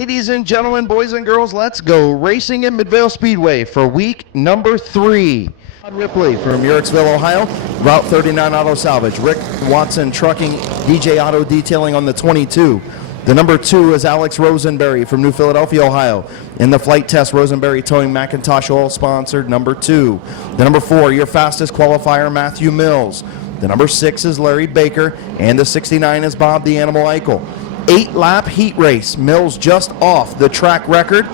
Ladies and gentlemen, boys and girls, let's go racing at Midvale Speedway for week number 3. Todd Ripley from Yorksville, Ohio, Route 39 Auto Salvage. Rick Watson Trucking, DJ Auto Detailing on the 22. The number 2 is Alex Rosenberry from New Philadelphia, Ohio. In the flight test, Rosenberry Towing Macintosh Oil sponsored number 2. The number 4, your fastest qualifier, Matthew Mills. The number 6 is Larry Baker, and the 69 is Bob the Animal Eichel. 8-lap heat race. Mills just off the track record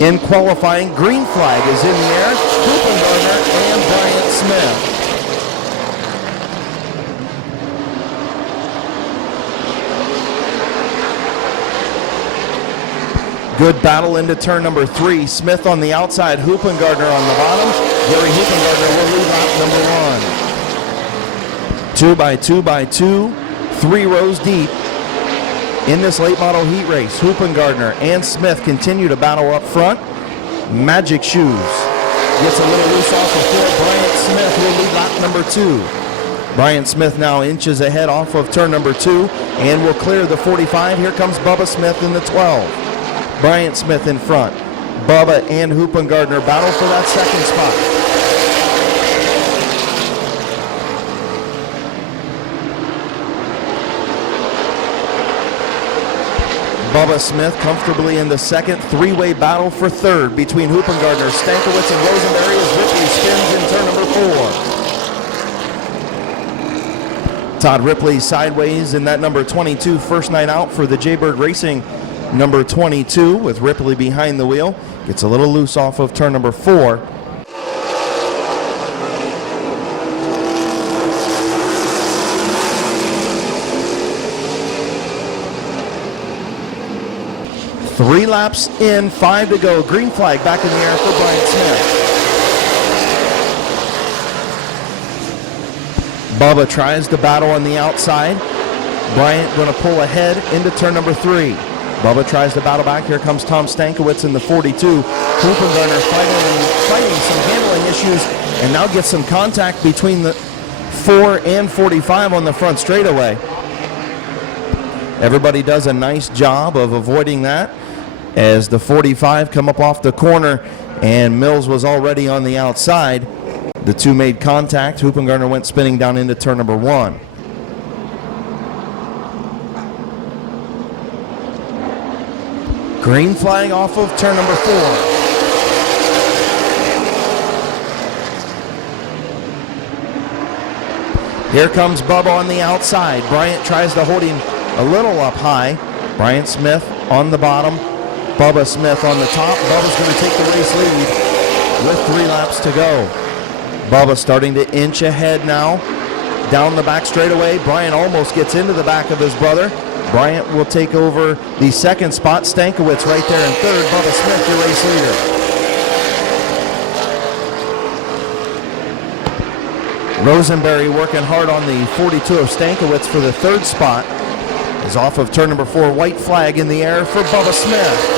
in qualifying. Green flag is in the air. Hupengarner and Bryant Smith. Good battle into turn number 3. Smith on the outside, Hupengarner on the bottom. Gary Hupengarner will lead lap number 1. 2 by 2 by 2, 3 rows deep. In this late model heat race, Hupengarner and Smith continue to battle up front. Magic Shoes gets a little loose off of 4. Bryant Smith will lead lap number 2. Bryant Smith now inches ahead off of turn number 2 and will clear the 45. Here comes Bubba Smith in the 12. Bryant Smith in front. Bubba and Hupengarner battle for that second spot. Bubba Smith comfortably in the second. 3-way battle for third between Hupengarner, Stankiewicz, and Rosenberry as Ripley spins in turn number 4. Todd Ripley sideways in that number 22, first night out for the Jaybird Racing number 22, with Ripley behind the wheel. Gets a little loose off of turn number 4. Three laps in, 5 to go. Green flag back in the air for Bryant Smith. Bubba tries to battle on the outside. Bryant going to pull ahead into turn number 3. Bubba tries to battle back. Here comes Tom Stankiewicz in the 42. Hupengarner fighting some handling issues and now gets some contact between the 4 and 45 on the front straightaway. Everybody does a nice job of avoiding that as the 45 come up off the corner and Mills was already on the outside. The two made contact. Hupengarner went spinning down into turn number 1. Green flag off of turn number 4. Here comes Bubba on the outside. Bryant tries to hold him a little up high. Bryant Smith on the bottom. Bubba Smith on the top. Bubba's going to take the race lead with 3 laps to go. Bubba starting to inch ahead now. Down the back straightaway. Bryant almost gets into the back of his brother. Bryant will take over the second spot. Stankiewicz right there in third. Bubba Smith, your race leader. Rosenberry working hard on the 42 of Stankiewicz for the third spot. Is off of turn number 4. White flag in the air for Bubba Smith.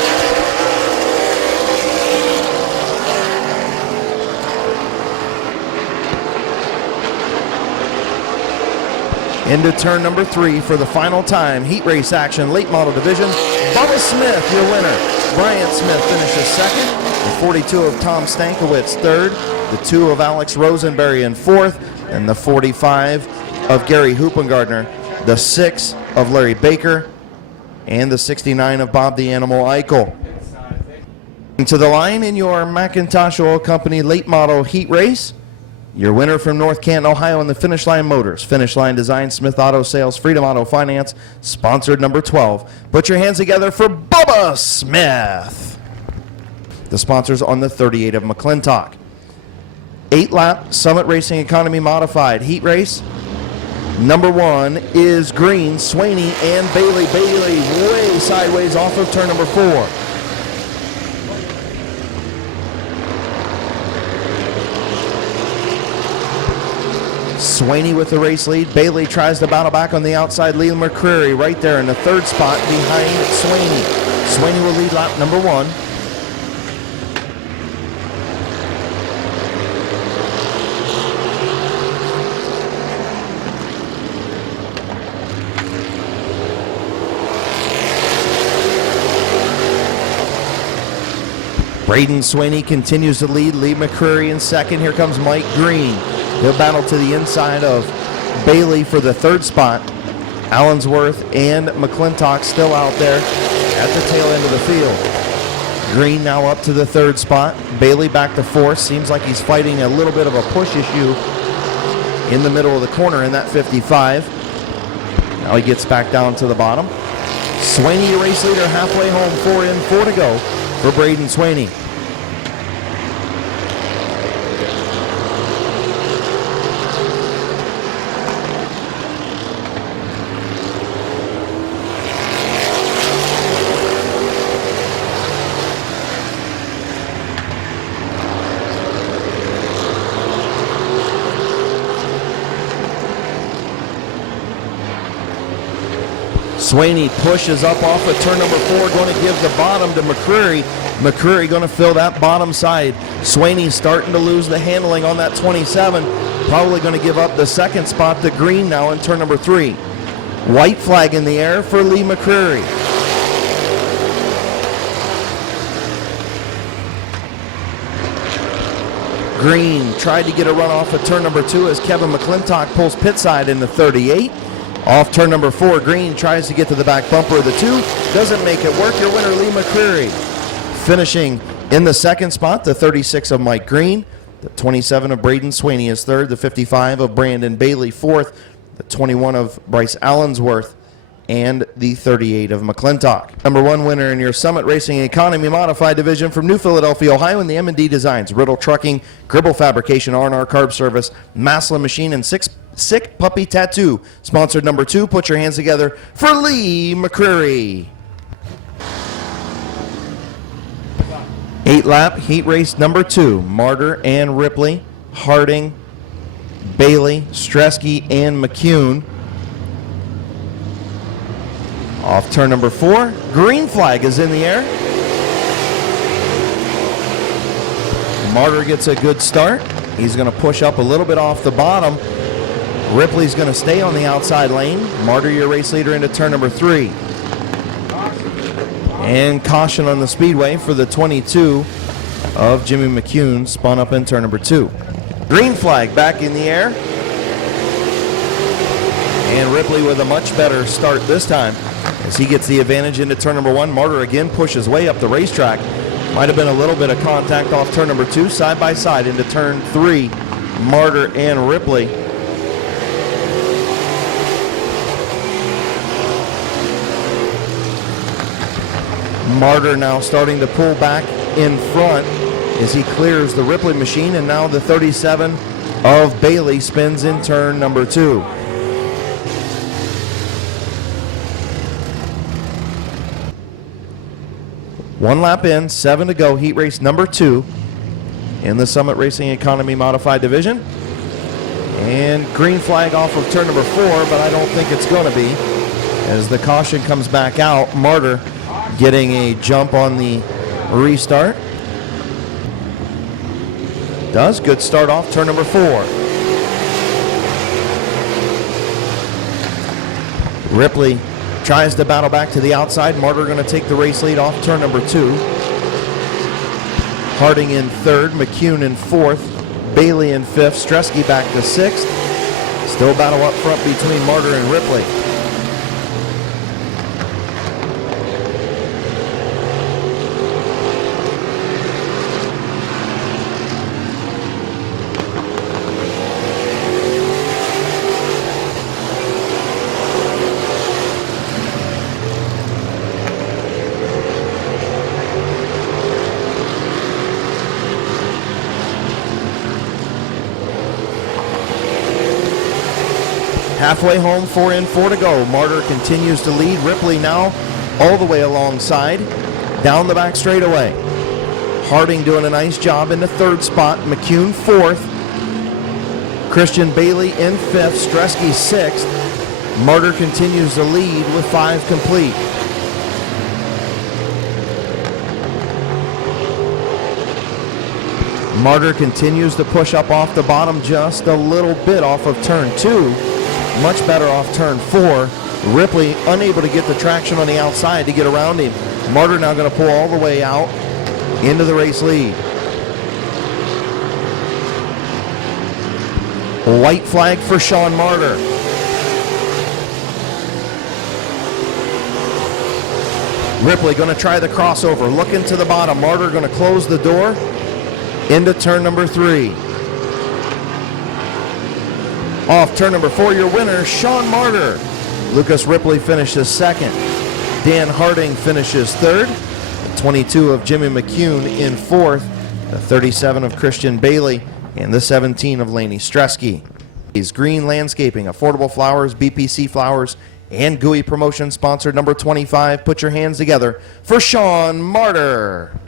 Into turn number 3 for the final time. Heat race action, late model division. Bubba Smith, your winner. Bryant Smith finishes second. The 42 of Tom Stankiewicz third. The 2 of Alex Rosenberry in fourth. And the 45 of Gary Hupengarner. The 6 of Larry Baker. And the 69 of Bob the Animal Eichel. To the line in your Macintosh Oil Company late model heat race. Your winner from North Canton, Ohio, in the Finish Line Motors, Finish Line Design, Smith Auto Sales, Freedom Auto Finance, sponsored number 12. Put your hands together for Bubba Smith. The sponsors on the 38 of McClintock. 8-lap Summit Racing Economy Modified heat race. Number 1 is green. Swaney and Bailey. Bailey way sideways off of turn number 4. Swaney with the race lead. Bailey tries to battle back on the outside. Liam McCreary right there in the third spot behind Swaney. Swaney will lead lap number 1. Braden Swaney continues to lead. Lee McCreary in second. Here comes Mike Green. He'll battle to the inside of Bailey for the third spot. Allensworth and McClintock still out there at the tail end of the field. Green now up to the third spot. Bailey back to fourth. Seems like he's fighting a little bit of a push issue in the middle of the corner in that 55. Now he gets back down to the bottom. Swaney, your race leader, halfway home. 4 in, 4 to go for Braden Swaney. Swaney pushes up off of turn number 4, going to give the bottom to McCreary. McCreary going to fill that bottom side. Swaney starting to lose the handling on that 27. Probably going to give up the second spot to Green now in turn number 3. White flag in the air for Lee McCreary. Green tried to get a run off of turn number 2 as Kevin McClintock pulls pit side in the 38. Off turn number 4, Green tries to get to the back bumper of the 2. Doesn't make it work. Your winner, Lee McCreary. Finishing in the second spot, the 36 of Mike Green. The 27 of Braden Swaney is third. The 55 of Brandon Bailey fourth. The 21 of Bryce Allensworth. And the 38 of McClintock. Number 1 winner in your Summit Racing Economy Modified Division from New Philadelphia, Ohio, in the M&D Designs, Riddle Trucking, Gribble Fabrication, R&R Carb Service, Maslin Machine, and Sick Puppy Tattoo. Sponsored number 2. Put your hands together for Lee McCreary. 8-lap heat race number 2. Martyr and Ripley, Harding, Bailey, Stresky, and McCune. Off turn number 4, green flag is in the air. Martyr gets a good start. He's going to push up a little bit off the bottom. Ripley's going to stay on the outside lane. Martyr, your race leader, into turn number 3. And caution on the speedway for the 22 of Jimmy McCune, spun up in turn number 2. Green flag back in the air. And Ripley with a much better start this time as he gets the advantage into turn number 1. Martyr again pushes way up the racetrack. Might have been a little bit of contact off turn number 2, side by side into turn 3. Martyr and Ripley. Martyr now starting to pull back in front as he clears the Ripley machine, and now the 37 of Bailey spins in turn number 2. One lap in, 7 to go, heat race number 2 in the Summit Racing Economy Modified Division. And green flag off of turn number 4, but I don't think it's going to be, as the caution comes back out. Martyr getting a jump on the restart. Does. Good start off turn number 4. Ripley tries to battle back to the outside. Martyr going to take the race lead off turn number 2. Harding in 3rd, McCune in 4th, Bailey in 5th, Stresky back to 6th. Still battle up front between Martyr and Ripley. Halfway home, 4 in, 4 to go. Martyr continues to lead. Ripley now all the way alongside, down the back straightaway. Harding doing a nice job in the 3rd spot. McCune 4th. Christian Bailey in 5th. Stresky 6th. Martyr continues to lead with 5 complete. Martyr continues to push up off the bottom just a little bit off of turn 2. Much better off turn 4. Ripley unable to get the traction on the outside to get around him. Martyr now going to pull all the way out into the race lead. White flag for Sean Martyr. Ripley going to try the crossover, looking to the bottom. Martyr going to close the door into turn number 3. Off turn number 4, your winner, Sean Martyr. Lucas Ripley finishes second. Dan Harding finishes third. The 22 of Jimmy McCune in fourth. The 37 of Christian Bailey. And the 17 of Laney Stresky. Green Landscaping, Affordable Flowers, BPC Flowers, and GUI Promotion sponsored number 25. Put your hands together for Sean Martyr.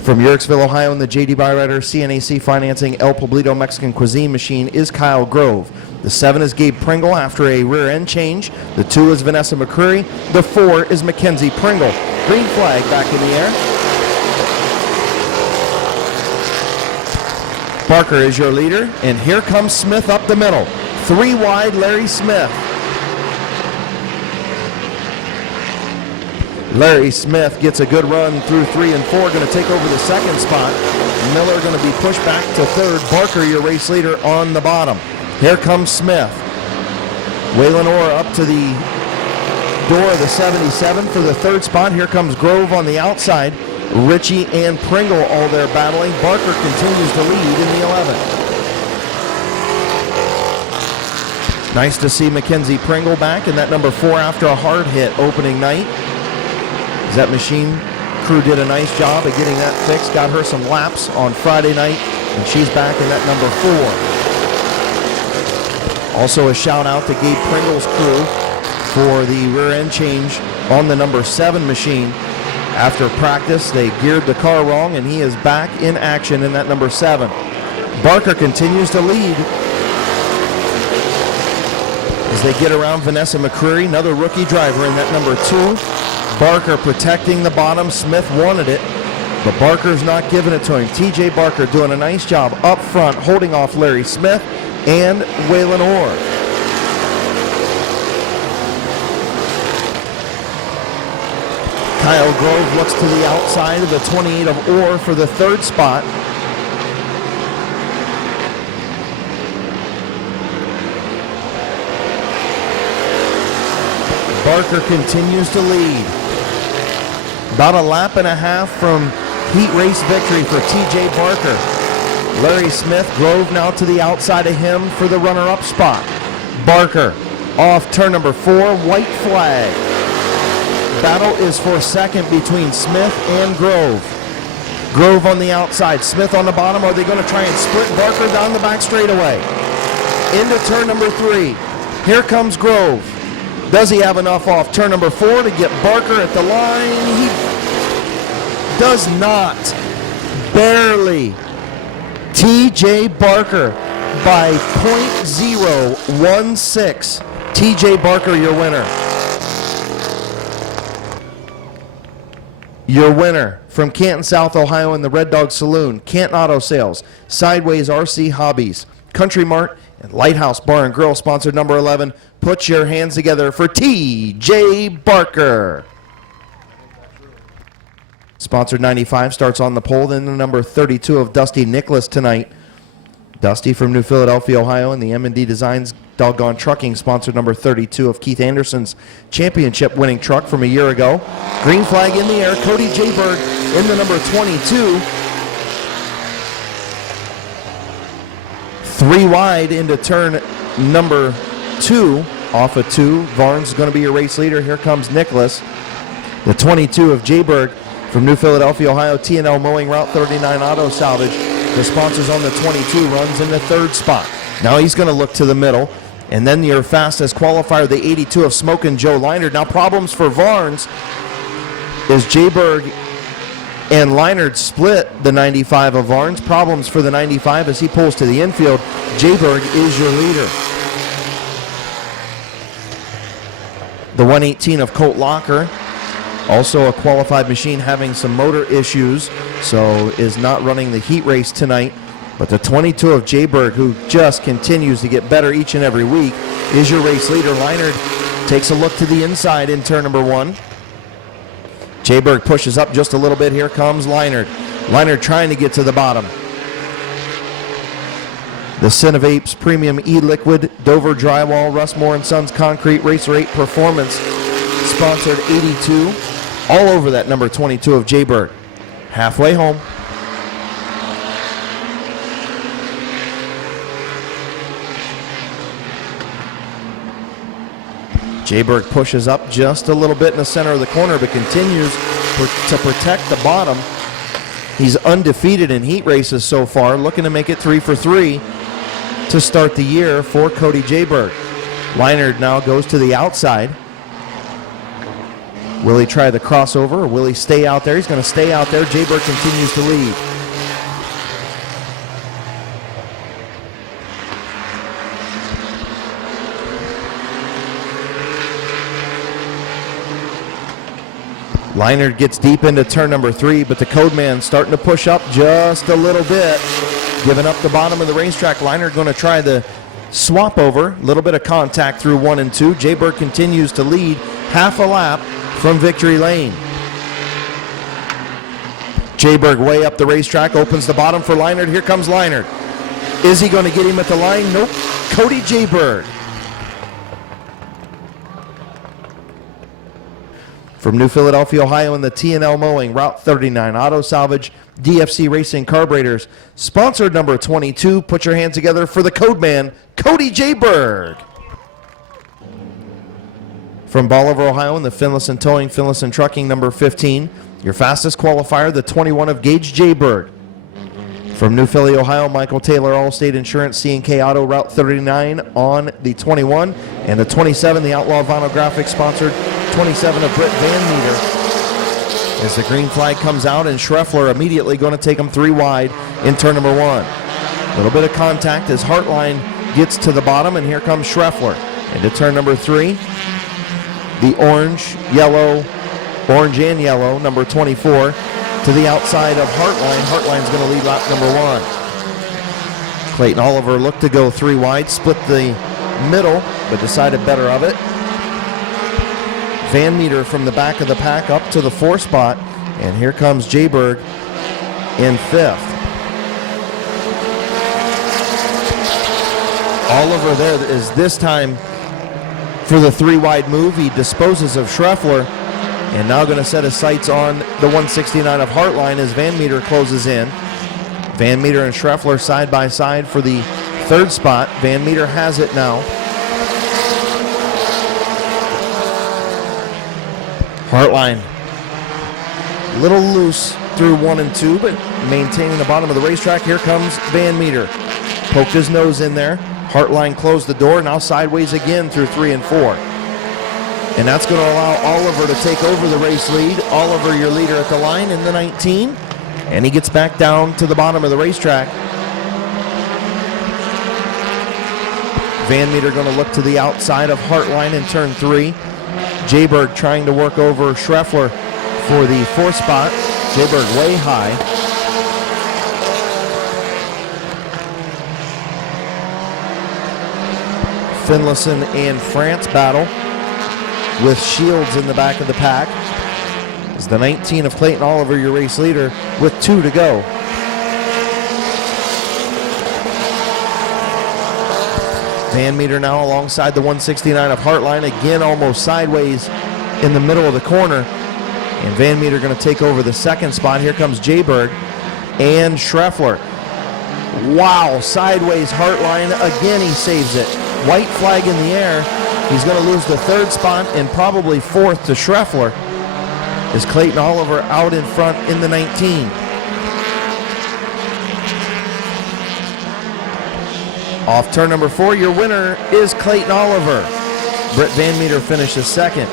From Yerkesville, Ohio, in the J.D. Byrider CNAC Financing El Poblito Mexican Cuisine machine is Kyle Grove. The 7 is Gabe Pringle after a rear end change. The 2 is Vanessa McCreary. The 4 is Mackenzie Pringle. Green flag back in the air. Barker is your leader, and here comes Smith up the middle. 3 wide, Larry Smith. Larry Smith gets a good run through 3 and 4, going to take over the second spot. Miller going to be pushed back to third. Barker, your race leader, on the bottom. Here comes Smith. Waylon Orr up to the door of the 77 for the third spot. Here comes Grove on the outside. Ritchie and Pringle all there battling. Barker continues to lead in the 11. Nice to see Mackenzie Pringle back in that number 4 after a hard hit opening night. That machine crew did a nice job of getting that fixed. Got her some laps on Friday night, and she's back in that number 4. Also a shout out to Gabe Pringle's crew for the rear end change on the number 7 machine. After practice, they geared the car wrong, and he is back in action in that number 7. Barker continues to lead as they get around Vanessa McCreary, another rookie driver in that number 2. Barker protecting the bottom. Smith wanted it, but Barker's not giving it to him. TJ Barker doing a nice job up front, holding off Larry Smith and Waylon Orr. Kyle Grove looks to the outside of the 28 of Orr for the third spot. Barker continues to lead. About a lap and a half from heat race victory for TJ Barker. Larry Smith, Grove now to the outside of him for the runner-up spot. Barker off turn number 4, white flag. Battle is for second between Smith and Grove. Grove on the outside, Smith on the bottom. Are they going to try and split Barker down the back straightaway? Into turn number 3. Here comes Grove. Does he have enough off turn number 4 to get Barker at the line? He does not. Barely. TJ Barker by .016. TJ Barker, your winner. Your winner from Canton, South Ohio in the Red Dog Saloon, Canton Auto Sales, Sideways RC Hobbies, Country Mart, and Lighthouse Bar and Grill, sponsored number 11. Put your hands together for TJ Barker. Sponsored 95 starts on the pole, then the number 32 of Dusty Nicholas tonight. Dusty from New Philadelphia, Ohio, and the M&D Designs Doggone Trucking, sponsored number 32 of Keith Anderson's championship winning truck from a year ago. Green flag in the air, Cody Jayberg in the number 22. 3 wide into turn number 2. Off of 2, Varnes is going to be your race leader. Here comes Nicholas. The 22 of Jayberg from New Philadelphia, Ohio, T&L Mowing, Route 39 Auto Salvage. The sponsors on the 22 runs in the 3rd spot. Now he's going to look to the middle. And then your fastest qualifier, the 82 of Smokin' Joe Leinard. Now problems for Varnes is Jayberg and Leinard split the 95 of Varnes. Problems for the 95 as he pulls to the infield. Jayberg is your leader. The 118 of Colt Locker, also a qualified machine, having some motor issues, so is not running the heat race tonight. But the 22 of Jayberg, who just continues to get better each and every week, is your race leader. Leinard takes a look to the inside in turn number 1. Jayberg pushes up just a little bit. Here comes Leinert. Leinert trying to get to the bottom. The Cinevapes Premium E-Liquid, Dover Drywall, Russmore & Sons Concrete, Racer 8 Performance, sponsored 82, all over that number 22 of Jayberg. Halfway home. Jayberg pushes up just a little bit in the center of the corner, but continues to protect the bottom. He's undefeated in heat races so far, looking to make it 3 for 3 to start the year for Cody Jayberg. Leinert now goes to the outside. Will he try the crossover or will he stay out there? He's going to stay out there. Jayberg continues to lead. Leinert gets deep into turn number 3, but the Codeman starting to push up just a little bit. Giving up the bottom of the racetrack. Leinert going to try the swap over. A little bit of contact through 1 and 2. Jayberg continues to lead half a lap from victory lane. Jayberg way up the racetrack, opens the bottom for Leinert. Here comes Leinert. Is he going to get him at the line? Nope. Cody Jayberg. From New Philadelphia, Ohio, in the T&L Mowing, Route 39, Auto Salvage, DFC Racing Carburetors, sponsored number 22. Put your hands together for the Codeman, Cody Jayberg. From Bolivar, Ohio, in the Finlayson Towing, Finlayson Trucking, number 15, your fastest qualifier, the 21 of Gage Jayberg. From New Philly, Ohio, Michael Taylor, Allstate Insurance, C&K Auto, Route 39 on the 21, and the 27, the Outlaw Vinyl Graphics, sponsored 27 of Britt Van Meter. As the green flag comes out, and Schreffler immediately going to take him 3 wide in turn number 1. A little bit of contact as Hartline gets to the bottom, and here comes Schreffler into turn number 3. The orange and yellow, number 24, to the outside of Hartline. Hartline's going to lead lap number 1. Clayton Oliver looked to go 3 wide, split the middle, but decided better of it. Van Meter from the back of the pack up to the 4 spot, and here comes Jayberg in 5th. Oliver there is this time for the 3 wide move. He disposes of Schreffler, and now going to set his sights on the 169 of Hartline as Van Meter closes in. Van Meter and Schreffler side by side for the 3rd spot. Van Meter has it now. Hartline a little loose through 1 and 2, but maintaining the bottom of the racetrack. Here comes Van Meter. Poked his nose in there. Hartline closed the door, now sideways again through 3 and 4. And that's going to allow Oliver to take over the race lead. Oliver, your leader at the line in the 19. And he gets back down to the bottom of the racetrack. Van Meter going to look to the outside of Hartline in turn 3. Jayberg trying to work over Schreffler for the 4th spot. Jayberg way high. Finlayson and France battle with Shields in the back of the pack. Is the 19 of Clayton Oliver, your race leader, with 2 to go. Van Meter now alongside the 169 of Hartline, again almost sideways in the middle of the corner. And Van Meter going to take over the 2nd spot. Here comes Jayberg and Schreffler. Wow, sideways Hartline, again he saves it. White flag in the air. He's going to lose the 3rd spot and probably 4th to Schreffler as Clayton Oliver out in front in the 19. Off turn number 4, your winner is Clayton Oliver. Britt Van Meter finishes 2nd.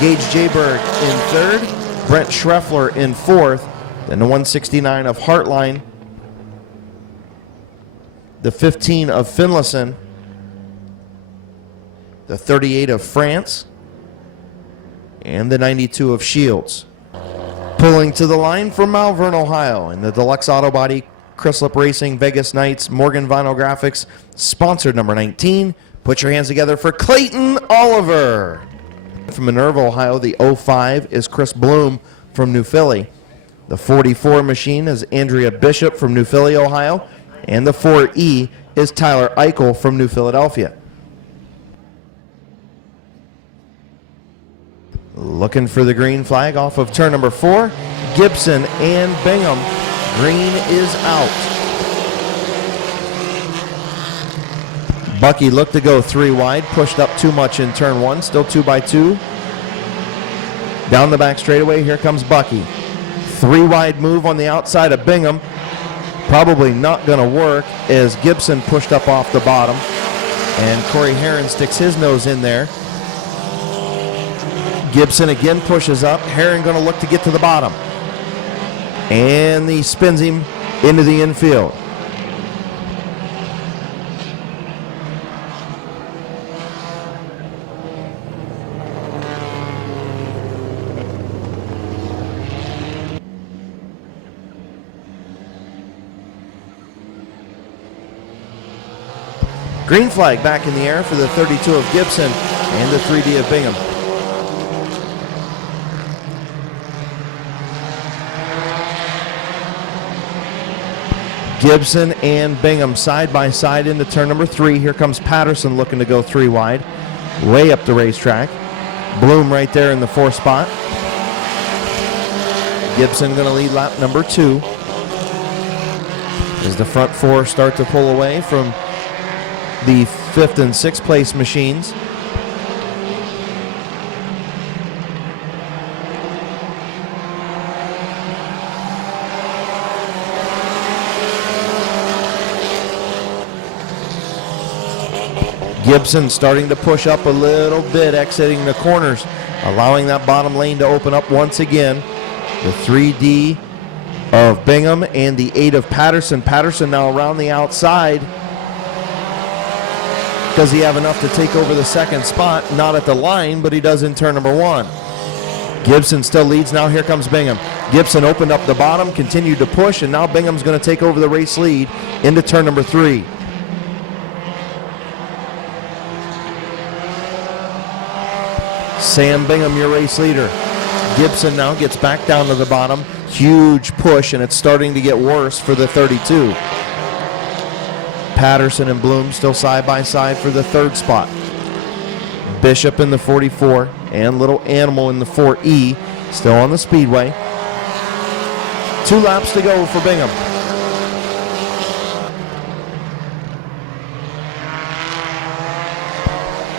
Gage Jayberg in 3rd. Brent Schreffler in 4th. Then the 169 of Hartline. The 15 of Finlayson. The 38 of France. And the 92 of Shields. Pulling to the line from Malvern, Ohio, in the Deluxe Auto Body, Chryslip Racing, Vegas Knights, Morgan Vinyl Graphics, sponsored number 19. Put your hands together for Clayton Oliver. From Minerva, Ohio, the 05 is Chris Bloom from New Philly. The 44 machine is Andrea Bishop from New Philly, Ohio. And the 4E is Tyler Eichel from New Philadelphia. Looking for the green flag off of turn number 4. Gibson and Bingham. Green is out. Bucky looked to go 3 wide, pushed up too much in turn 1, still 2x2. Down the back straightaway, here comes Bucky. 3 wide move on the outside of Bingham. Probably not going to work as Gibson pushed up off the bottom. And Corey Heron sticks his nose in there. Gibson again pushes up. Heron going to look to get to the bottom. And he spins him into the infield. Green flag back in the air for the 32 of Gibson and the 3D of Bingham. Gibson and Bingham side by side into turn number 3. Here comes Patterson looking to go 3 wide. Way up the racetrack. Bloom right there in the 4th spot. Gibson going to lead lap number 2. As the front 4 start to pull away from the 5th and 6th place machines. Gibson starting to push up a little bit, exiting the corners, allowing that bottom lane to open up once again. The 3D of Bingham and the 8 of Patterson. Patterson now around the outside. Does he have enough to take over the 2nd spot? Not at the line, but he does in turn number 1. Gibson still leads. Now here comes Bingham. Gibson opened up the bottom, continued to push, and now Bingham's going to take over the race lead into turn number 3. Sam Bingham, your race leader. Gibson now gets back down to the bottom. Huge push, and it's starting to get worse for the 32. Patterson and Bloom still side by side for the 3rd spot. Bishop in the 44 and Little Animal in the 4E still on the speedway. 2 laps to go for Bingham.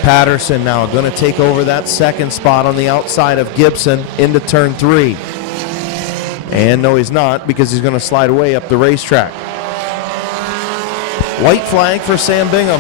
Patterson now going to take over that 2nd spot on the outside of Gibson into turn 3. And no, he's not, because he's going to slide away up the racetrack. White flag for Sam Bingham.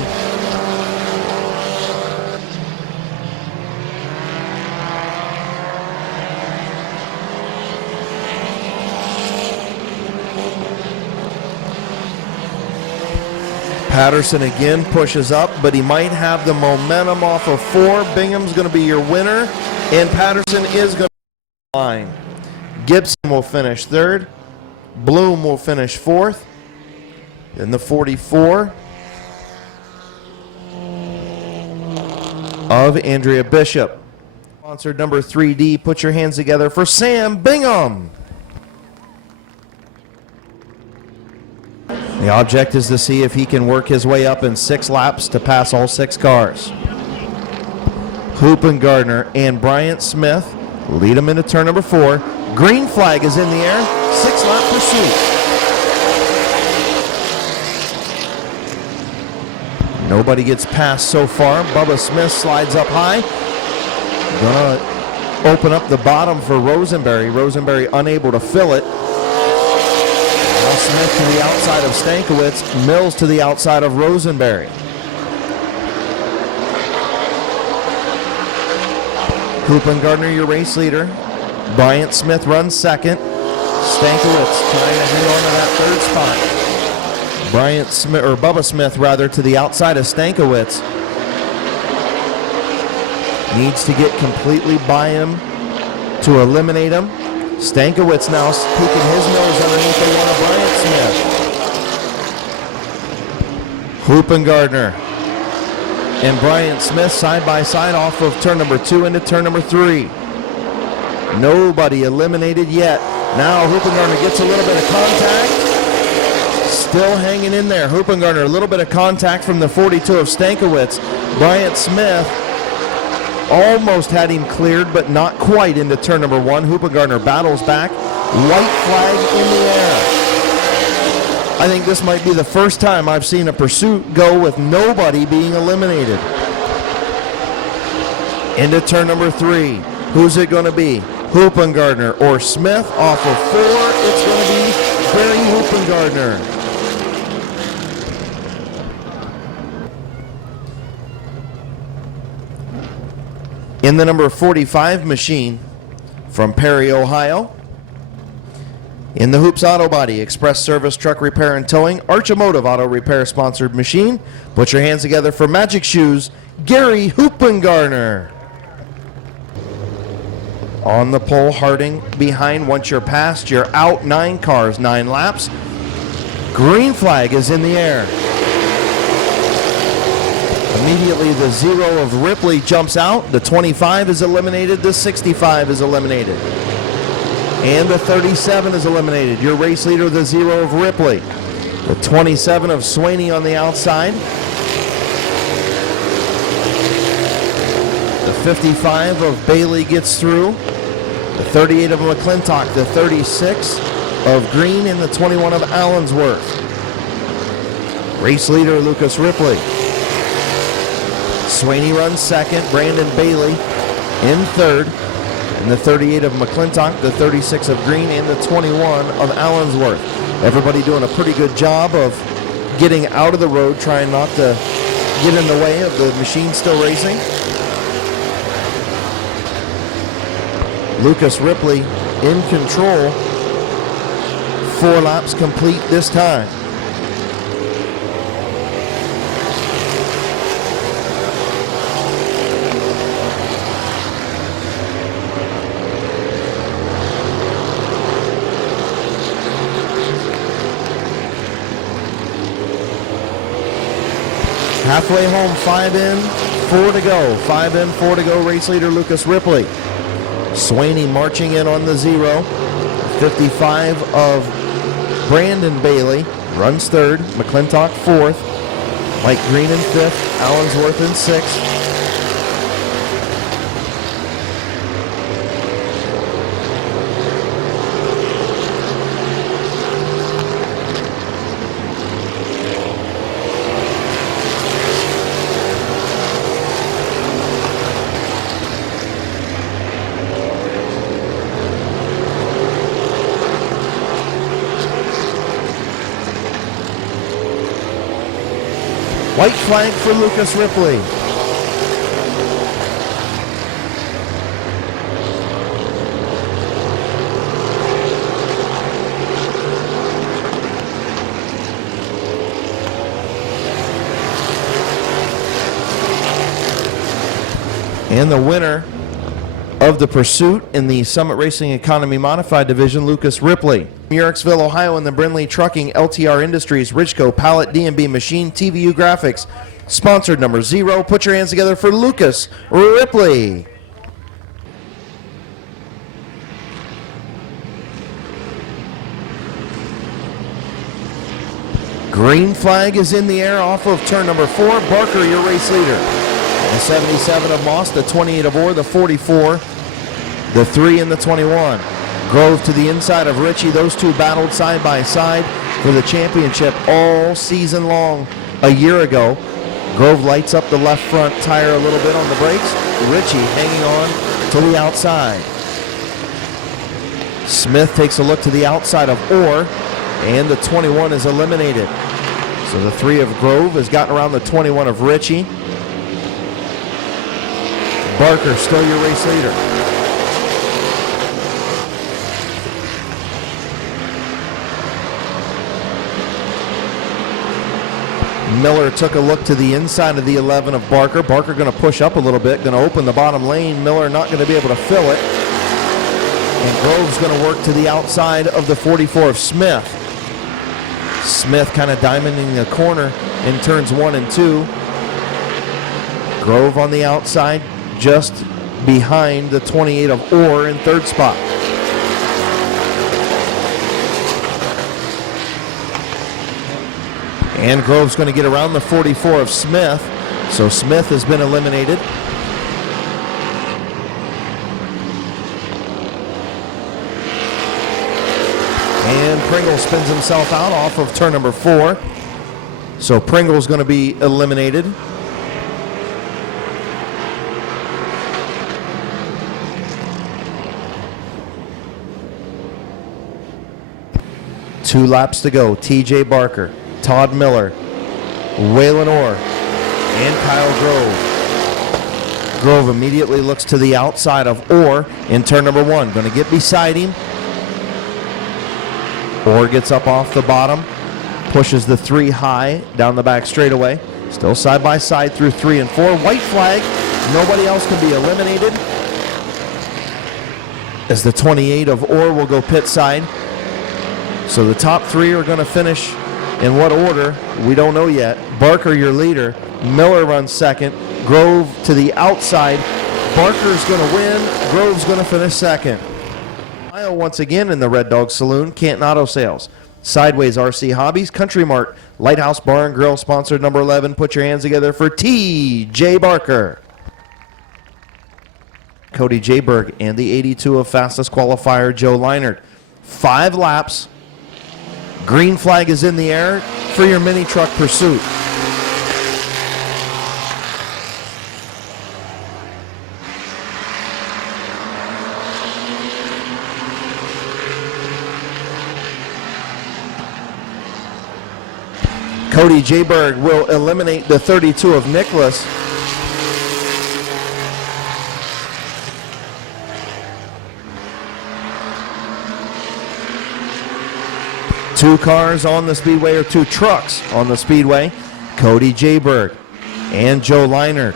Patterson again pushes up, but he might have the momentum off of 4. Bingham's going to be your winner, and Patterson is going to be line. Gibson will finish 3rd. Bloom will finish 4th. In the 44 of Andrea Bishop. Sponsored number 3D, put your hands together for Sam Bingham. The object is to see if he can work his way up in 6 laps to pass all 6 cars. Hoopengardner and Bryant Smith lead him into turn number 4. Green flag is in the air. 6-lap pursuit. Nobody gets past so far. Bubba Smith slides up high. Gonna open up the bottom for Rosenberry. Rosenberry unable to fill it. Now Smith to the outside of Stankiewicz. Mills to the outside of Rosenberry. Hoopengardner, your race leader. Bryant Smith runs 2nd. Stankiewicz trying to hang on to that 3rd spot. Bryant Smith, or Bubba Smith rather, to the outside of Stankiewicz. Needs to get completely by him to eliminate him. Stankiewicz now peeking his nose underneath the one of Bryant Smith. Hoopengardner and Bryant Smith side by side off of turn number 2 into turn number 3. Nobody eliminated yet. Now Hoopengarner gets a little bit of contact. Still hanging in there. Hoopengarner, a little bit of contact from the 42 of Stankiewicz. Bryant Smith almost had him cleared, but not quite into turn number 1. Hoopengarner battles back. White flag in the air. I think this might be the first time I've seen a pursuit go with nobody being eliminated. Into turn number 3. Who's it going to be? Hoopengarner or Smith off of 4. It's going to be Barry Hoopengarner. In the number 45 machine from Perry, Ohio. In the Hoops Auto Body, Express Service Truck Repair and Towing, Archimotive Auto Repair sponsored machine. Put your hands together for Magic Shoes, Gary Hoopengarner. On the pole, Harding behind. Once you're past, you're out. 9 cars, 9 laps. Green flag is in the air. Immediately the 0 of Ripley jumps out. The 25 is eliminated. The 65 is eliminated. And the 37 is eliminated. Your race leader, the 0 of Ripley. The 27 of Swaney on the outside. The 55 of Bailey gets through. The 38 of McClintock. The 36 of Green. And the 21 of Allensworth. Race leader, Lucas Ripley. Swaney runs second. Brandon Bailey in third. And the 38 of McClintock, the 36 of Green, and the 21 of Allensworth. Everybody doing a pretty good job of getting out of the road, trying not to get in the way of the machine still racing. Lucas Ripley in control. 4 laps complete this time. Halfway home, 5 in, 4 to go. 5 in, 4 to go. Race leader Lucas Ripley. Swaney marching in on the 0. 55 of Brandon Bailey runs third. McClintock 4th. Mike Green in 5th. Allensworth in 6th. White flag for Lucas Ripley. And the winner of the pursuit in the Summit Racing Economy Modified Division, Lucas Ripley. Yorksville, Ohio, in the Brindley Trucking, LTR Industries, Ridgeco, Pallet, D&B Machine, TVU Graphics. Sponsored number 0. Put your hands together for Lucas Ripley. Green flag is in the air off of turn number 4. Barker, your race leader. The 77 of Moss, the 28 of Orr, the 44, the 3, and the 21. Grove to the inside of Ritchie. Those two battled side by side for the championship all season long a year ago. Grove lights up the left front tire a little bit on the brakes. Ritchie hanging on to the outside. Smith takes a look to the outside of Orr, and the 21 is eliminated. So the 3 of Grove has gotten around the 21 of Ritchie. Barker still your race leader. Miller took a look to the inside of the 11 of Barker. Barker going to push up a little bit, going to open the bottom lane. Miller not going to be able to fill it. And Grove's going to work to the outside of the 44 of Smith. Smith kind of diamonding the corner in turns 1 and 2. Grove on the outside, just behind the 28 of Orr in third spot. And Grove's going to get around the 44 of Smith. So Smith has been eliminated. And Pringle spins himself out off of turn number 4. So Pringle's going to be eliminated. Two laps to go. TJ Barker, Todd Miller, Waylon Orr, and Kyle Grove. Grove immediately looks to the outside of Orr in turn number 1. Going to get beside him. Orr gets up off the bottom, pushes the 3 high down the back straightaway. Still side by side through 3 and 4. White flag. Nobody else can be eliminated, as the 28 of Orr will go pit side. So the top 3 are going to finish in what order, we don't know yet. Barker, your leader. Miller runs second. Grove to the outside. Barker's going to win. Grove's going to finish second. Once again in the Red Dog Saloon, Canton Auto Sales, Sideways RC Hobbies, Country Mart, Lighthouse Bar and Grill, sponsored number 11. Put your hands together for T.J. Barker. Cody Jayberg and the 82 of fastest qualifier, Joe Leinert. 5 laps. Green flag is in the air for your mini truck pursuit. Cody Jayberg will eliminate the 32 of Nicholas. Two cars on the speedway, or 2 trucks on the speedway. Cody Jayberg and Joe Leinert.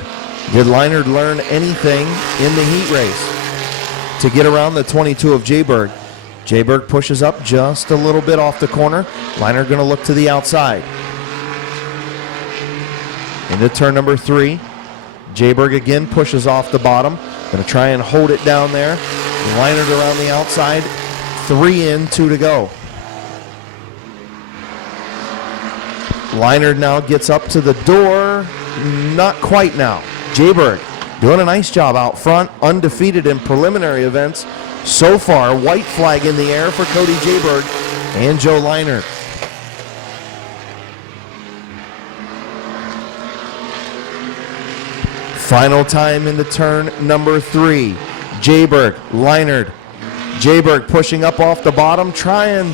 Did Leinert learn anything in the heat race to get around the 22 of Jayberg? Jayberg pushes up just a little bit off the corner. Leinert going to look to the outside. Into turn number 3. Jayberg again pushes off the bottom. Going to try and hold it down there. Leinert around the outside. 3 in, 2 to go. Leinert now gets up to the door. Not quite now. Jayberg doing a nice job out front. Undefeated in preliminary events so far. White flag in the air for Cody Jayberg and Joe Leinert. Final time into turn number 3. Jayberg, Leinert. Jayberg pushing up off the bottom, trying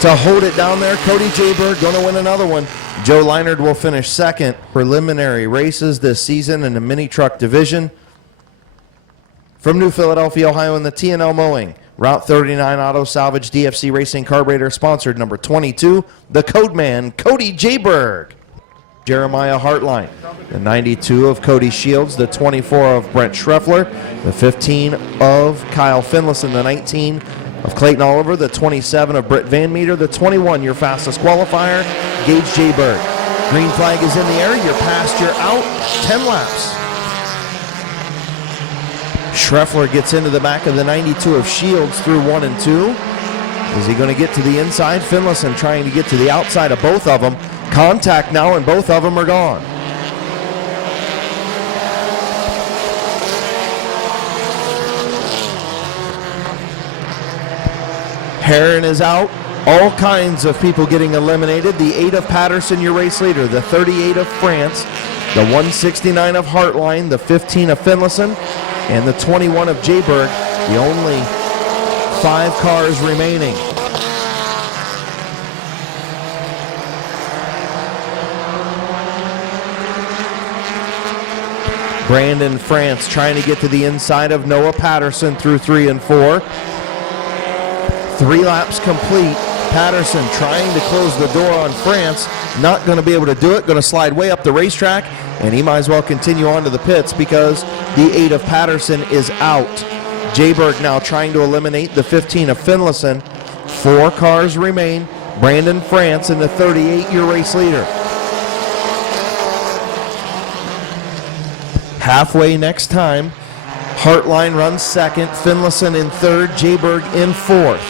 to hold it down there. Cody Jayberg going to win another one. Joe Leinert will finish second. Preliminary races this season in the mini truck division. From New Philadelphia, Ohio, in the T&L Mowing, Route 39 Auto Salvage DFC Racing Carburetor, sponsored number 22, the Codeman, Cody Jayberg. Jeremiah Hartline, the 92 of Cody Shields, the 24 of Brent Schreffler, the 15 of Kyle Finlayson, the 19 of Clayton Oliver, the 27 of Britt Van Meter, the 21, your fastest qualifier, Gage Jayberg. Green flag is in the air. You're past, you're out. 10 laps. Schreffler gets into the back of the 92 of Shields through 1 and 2. Is he going to get to the inside? Finlayson trying to get to the outside of both of them. Contact now, and both of them are gone. Heron is out. All kinds of people getting eliminated. The 8 of Patterson, your race leader. The 38 of France. The 169 of Hartline. The 15 of Finlayson. And the 21 of Jayberg. The only 5 cars remaining. Brandon France trying to get to the inside of Noah Patterson through 3 and 4. 3 laps complete. Patterson trying to close the door on France. Not going to be able to do it. Going to slide way up the racetrack. And he might as well continue on to the pits because the 8 of Patterson is out. Jayberg now trying to eliminate the 15 of Finlayson. 4 cars remain. Brandon France in the 38, your race leader. Halfway next time. Hartline runs second. Finlayson in third. Jayberg in fourth.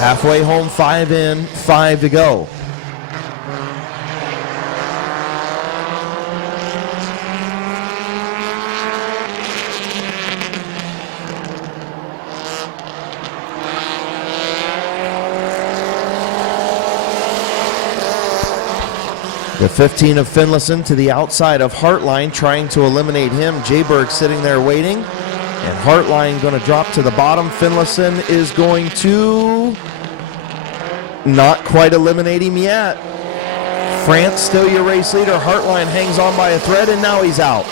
Halfway home, 5 in, 5 to go. The 15 of Finlayson to the outside of Hartline, trying to eliminate him. Jayberg sitting there waiting. And Hartline going to drop to the bottom. Finlayson is going to not quite eliminate him yet. France still your race leader. Hartline hangs on by a thread, and now he's out.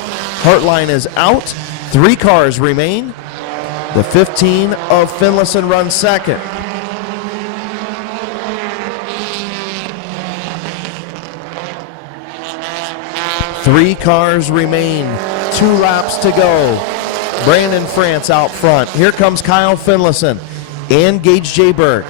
Hartline is out. 3 cars remain. The 15 of Finlayson runs second. Three cars remain. 2 laps to go. Brandon France out front. Here comes Kyle Finlayson and Gage Jayberg.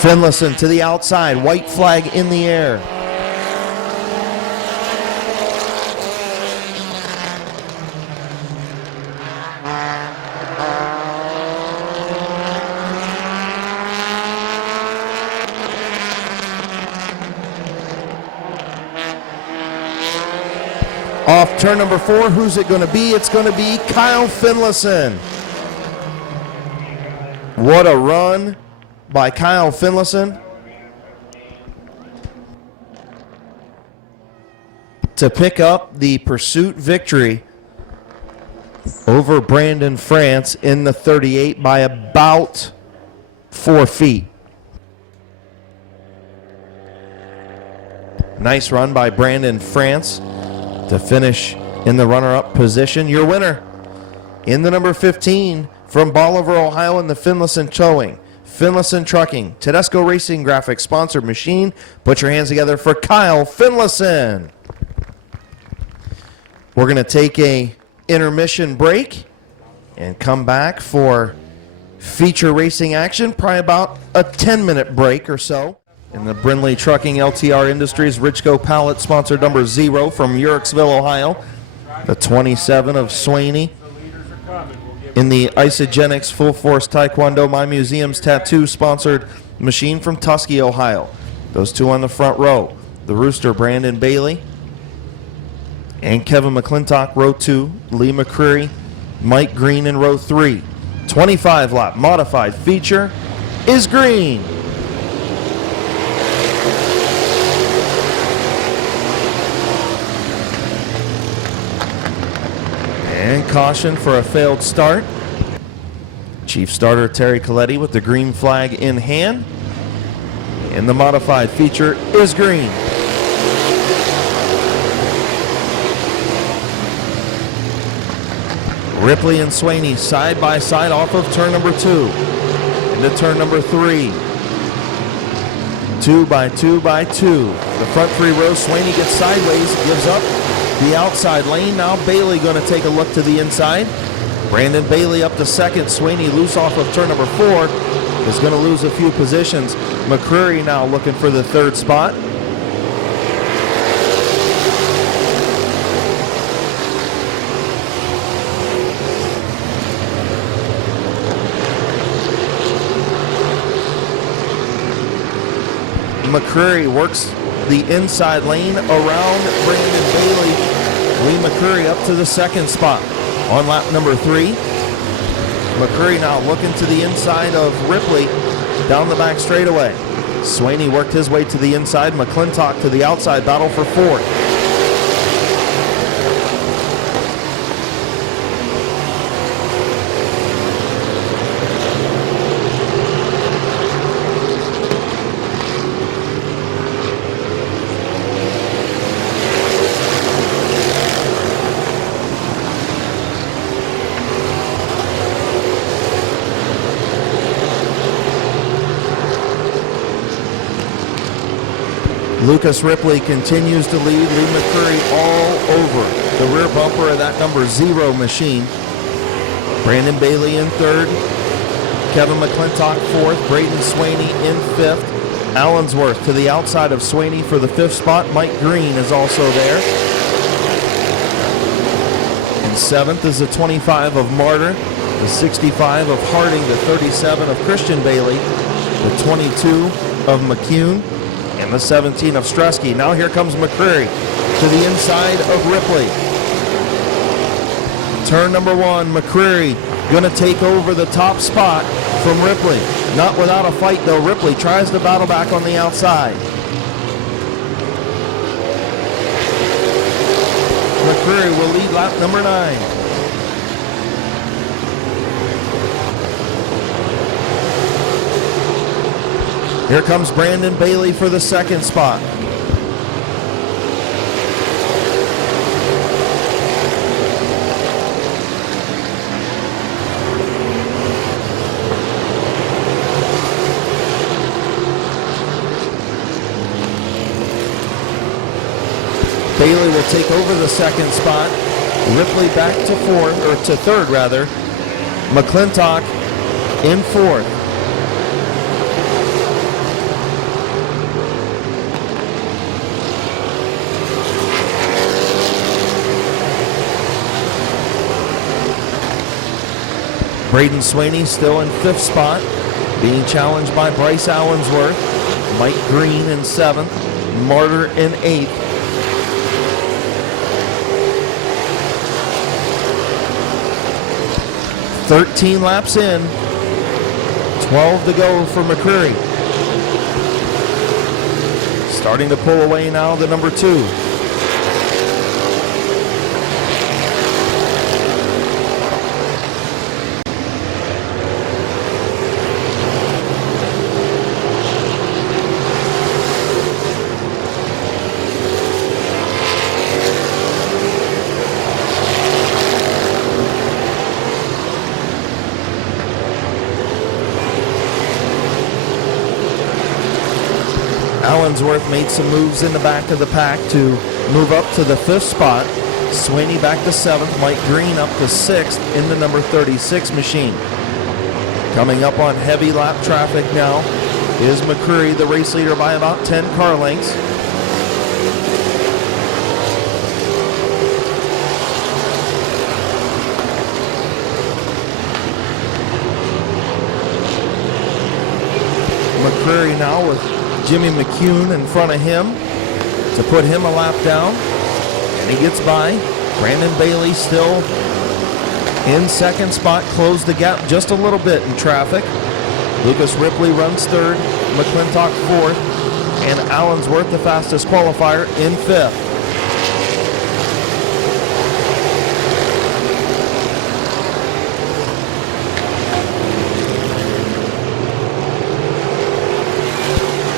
Finlayson to the outside. White flag in the air. Off turn number 4, who's it going to be? It's going to be Kyle Finlayson. What a run by Kyle Finlayson to pick up the pursuit victory over Brandon France in the 38 by about 4 feet. Nice run by Brandon France to finish in the runner-up position. Your winner in the number 15 from Bolivar, Ohio, in the Finlayson Towing, Finlayson Trucking, Tedesco Racing Graphics sponsored machine. Put your hands together for Kyle Finlayson. We're going to take a intermission break and come back for feature racing action, probably about a 10-minute break or so. In the Brindley Trucking LTR Industries Richco Pallet sponsored number 0 from Uricksville, Ohio. The 27 of Swaney. In the Isogenics Full Force Taekwondo My Museum's Tattoo sponsored machine from Tusky, Ohio. Those 2 on the front row. The Rooster Brandon Bailey and Kevin McClintock, row 2. Lee McCreary, Mike Green in row 3. 25 lap modified feature is green. And caution for a failed start. Chief starter Terry Coletti with the green flag in hand. And the modified feature is green. Ripley and Swaney side by side off of turn number 2. Into turn number 3. 2 by 2 by 2. The front 3 rows, Swaney gets sideways, gives up the outside lane. Now Bailey going to take a look to the inside. Brandon Bailey up to second. Swaney loose off of turn number 4. Is going to lose a few positions. McCreary now looking for the 3rd spot. McCreary works the inside lane around Brandon Bailey. Lee McCreary up to the 2nd spot on lap number 3. McCreary now looking to the inside of Ripley down the back straightaway. Swaney worked his way to the inside. McClintock to the outside, battle for 4th. Lucas Ripley continues to lead. Lee McCurry all over the rear bumper of that number 0 machine. Brandon Bailey in third. Kevin McClintock fourth. Braden Swaney in fifth. Allensworth to the outside of Swaney for the 5th spot. Mike Green is also there. In 7th is the 25 of Martyr, the 65 of Harding, the 37 of Christian Bailey, the 22 of McCune, and the 17 of Stresky. Now here comes McCreary to the inside of Ripley. Turn number 1, McCreary going to take over the top spot from Ripley. Not without a fight though. Ripley tries to battle back on the outside. McCreary will lead lap number 9. Here comes Brandon Bailey for the 2nd spot. Bailey will take over the 2nd spot. Ripley back to 4th, or to 3rd rather. McClintock in 4th. Braden Swaney still in 5th spot, being challenged by Bryce Allensworth. Mike Green in 7th. Martyr in 8th. 13 laps in, 12 to go for McCreary. Starting to pull away now, the number 2. Allensworth made some moves in the back of the pack to move up to the 5th spot. Swaney back to 7th. Mike Green up to 6th in the number 36 machine. Coming up on heavy lap traffic now is McCreary, the race leader by about 10 car lengths. McCreary now with Jimmy McCune in front of him to put him a lap down, and he gets by. Brandon Bailey still in 2nd spot, closed the gap just a little bit in traffic. Lucas Ripley runs 3rd, McClintock 4th, and Allensworth, the fastest qualifier, in 5th.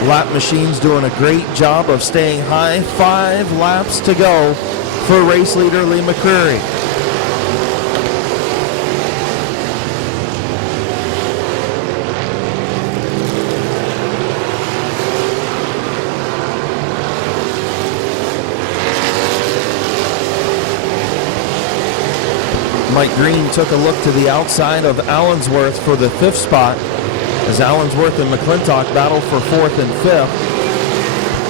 Lap machines doing a great job of staying high. 5 laps to go for race leader Lee McCreary. Mike Green took a look to the outside of Allensworth for the 5th spot, as Allensworth and McClintock battle for 4th and 5th.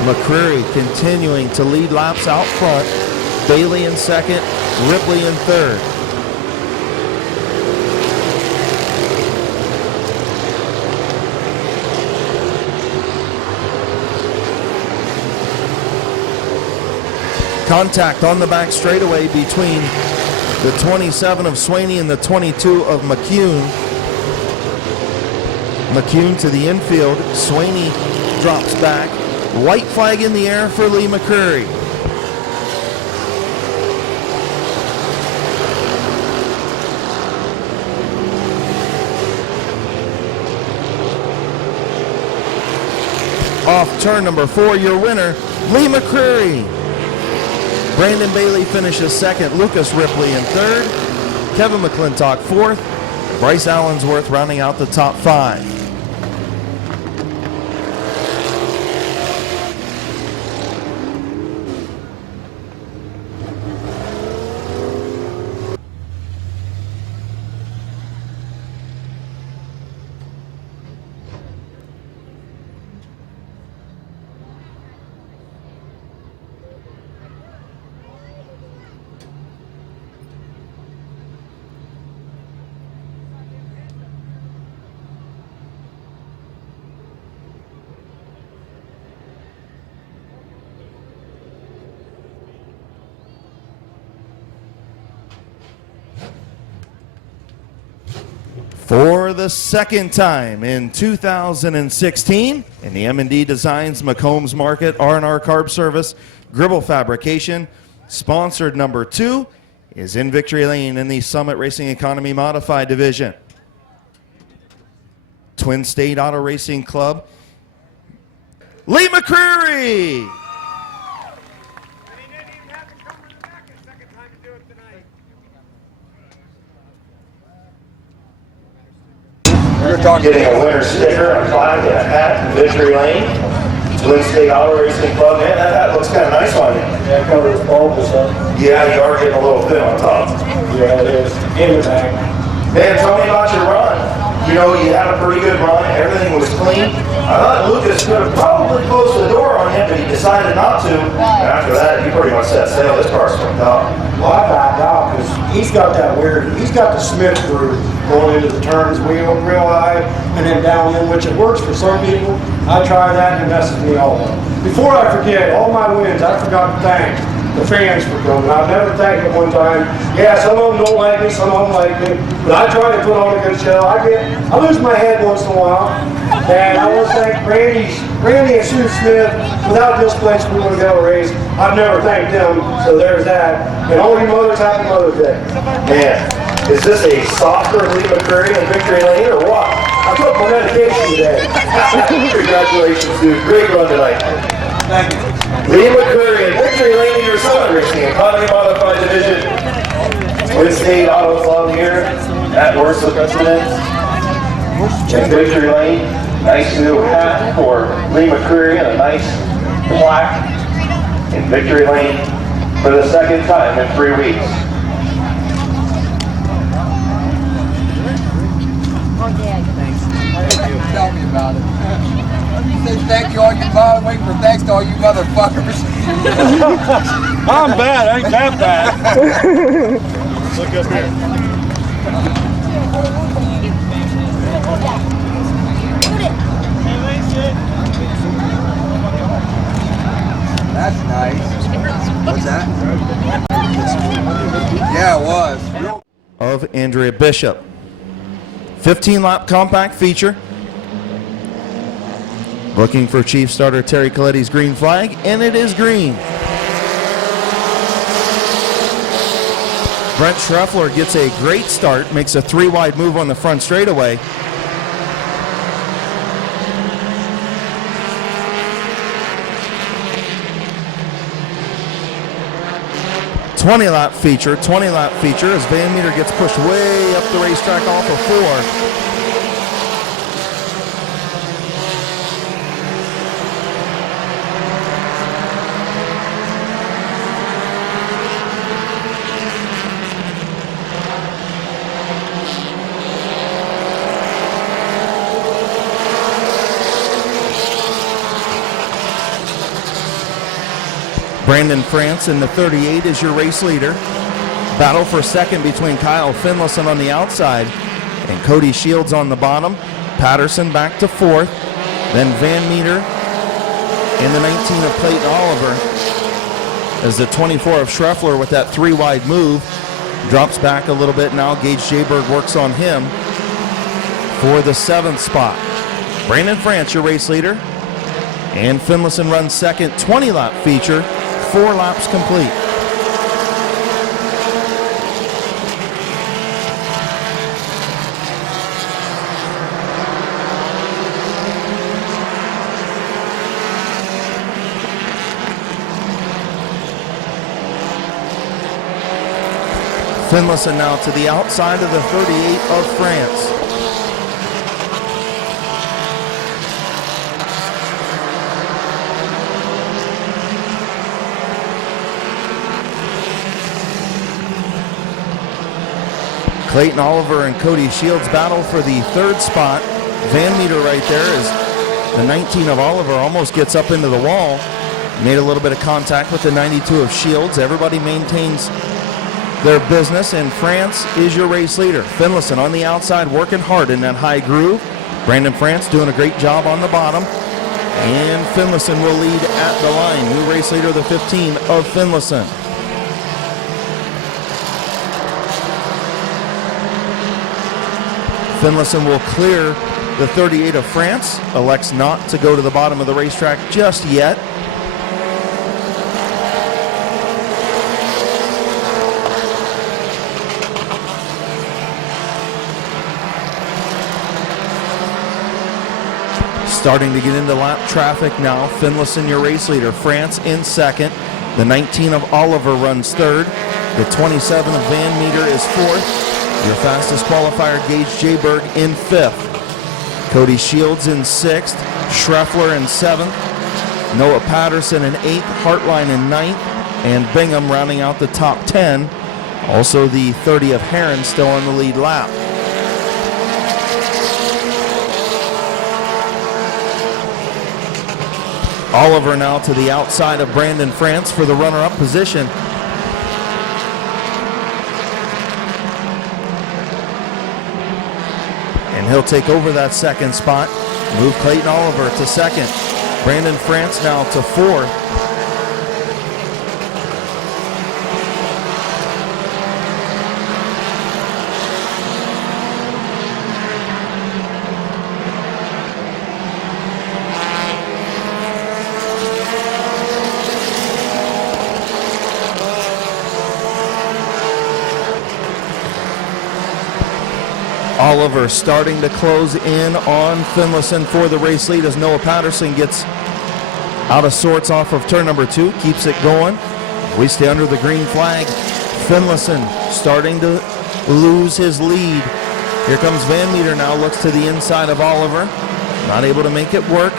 McCreary continuing to lead laps out front. Bailey in 2nd, Ripley in 3rd. Contact on the back straightaway between the 27 of Swaney and the 22 of McCune. McCune to the infield. Swaney drops back. White flag in the air for Lee McCreary. Off turn number 4, your winner, Lee McCreary. Brandon Bailey finishes 2nd. Lucas Ripley in 3rd. Kevin McClintock 4th. Bryce Allensworth rounding out the top 5. For the second time in 2016, in the M&D Designs McCombs Market R&R Carb Service Gribble Fabrication, sponsored number 2 is in Victory Lane in the Summit Racing Economy Modified Division. Twin State Auto Racing Club, Lee McCreary. Getting a winner sticker, a plaque, and a hat in Victory Lane. Twin State Auto Racing Club. Man, that hat looks kind of nice on you. Yeah, it covers bulbous up. Yeah, you are getting a little thin on top. Yeah, it is. In the back. Man, tell me about your run. You know, you had a pretty good run. Everything was clean. I thought Lucas could have probably closed the door on you, but he decided not to. And after that, you pretty much set sail. This car's from top. Well, I backed out because he's got that weird, he's got the Smith groove going into the turns real high and then down in, which it works for some people. I try that and it messes me all up. Before I forget, all my wins, I forgot to thank the fans for coming. I've never thanked them one time. Yeah, some of them don't like me, some of them like me, but I try to put on a good show. I lose my head once in a while, and I want to thank Randy and Sue Smith. Without this place, we would have got a race. I've never thanked them, so there's that. And all you mothers, happy Mother's Day. Man, is this a softer Lee McCreary in Victory Lane or what? I took my medication today. Congratulations, dude. Great run tonight. Thank you. Lee McCreary in Victory Lane in your Summit Racing Economy Modified Division. Twin State Auto Club here at Worst of Precedence. In Victory Lane, nice new hat for Lee McCreary and a nice plaque in Victory Lane for the second time in 3 weeks. Tell me about it. Say thank you all you bottom waiting for thanks to all you motherfuckers. I'm bad, I ain't that bad. Look up here. That's nice. What's that? Yeah, it was. Of Andrea Bishop. 15-lap compact feature. Looking for Chief Starter Terry Coletti's green flag, and it is green. Brent Schreffler gets a great start, makes a 3-wide move on the front straightaway. Twenty-lap feature as Van Meter gets pushed way up the racetrack off of 4. Brandon France in the 38 is your race leader. Battle for second between Kyle Finlayson on the outside and Cody Shields on the bottom. Patterson back to 4th. Then Van Meter in the 19 of Clayton Oliver as the 24 of Schreffler with that 3-wide move drops back a little bit. Now Gage Jayberg works on him for the 7th spot. Brandon France, your race leader. And Finlayson runs second, 20-lap feature, 4 laps complete. Finlayson now to the outside of the 38 of France. Clayton Oliver and Cody Shields battle for the 3rd spot. Van Meter right there is the 19 of Oliver almost gets up into the wall. Made a little bit of contact with the 92 of Shields. Everybody maintains their business, and France is your race leader. Finlayson on the outside working hard in that high groove. Brandon France doing a great job on the bottom. And Finlayson will lead at the line. New race leader, the 15 of Finlayson. Finlayson will clear the 38 of France, elects not to go to the bottom of the racetrack just yet. Starting to get into lap traffic now. Finlayson, your race leader. France in second. The 19 of Oliver runs third. The 27 of Van Meter is fourth. Your fastest qualifier, Gage Jayberg, in fifth. Cody Shields in sixth. Schreffler in seventh. Noah Patterson in eighth. Hartline in ninth. And Bingham rounding out the top 10. Also the 30 of Heron still on the lead lap. Oliver now to the outside of Brandon France for the runner-up position. And he'll take over that second spot. Move Clayton Oliver to second. Brandon France now to fourth. Oliver starting to close in on Finlayson for the race lead as Noah Patterson gets out of sorts off of turn number 2, keeps it going. We stay under the green flag. Finlayson starting to lose his lead. Here comes Van Meter now, looks to the inside of Oliver. Not able to make it work.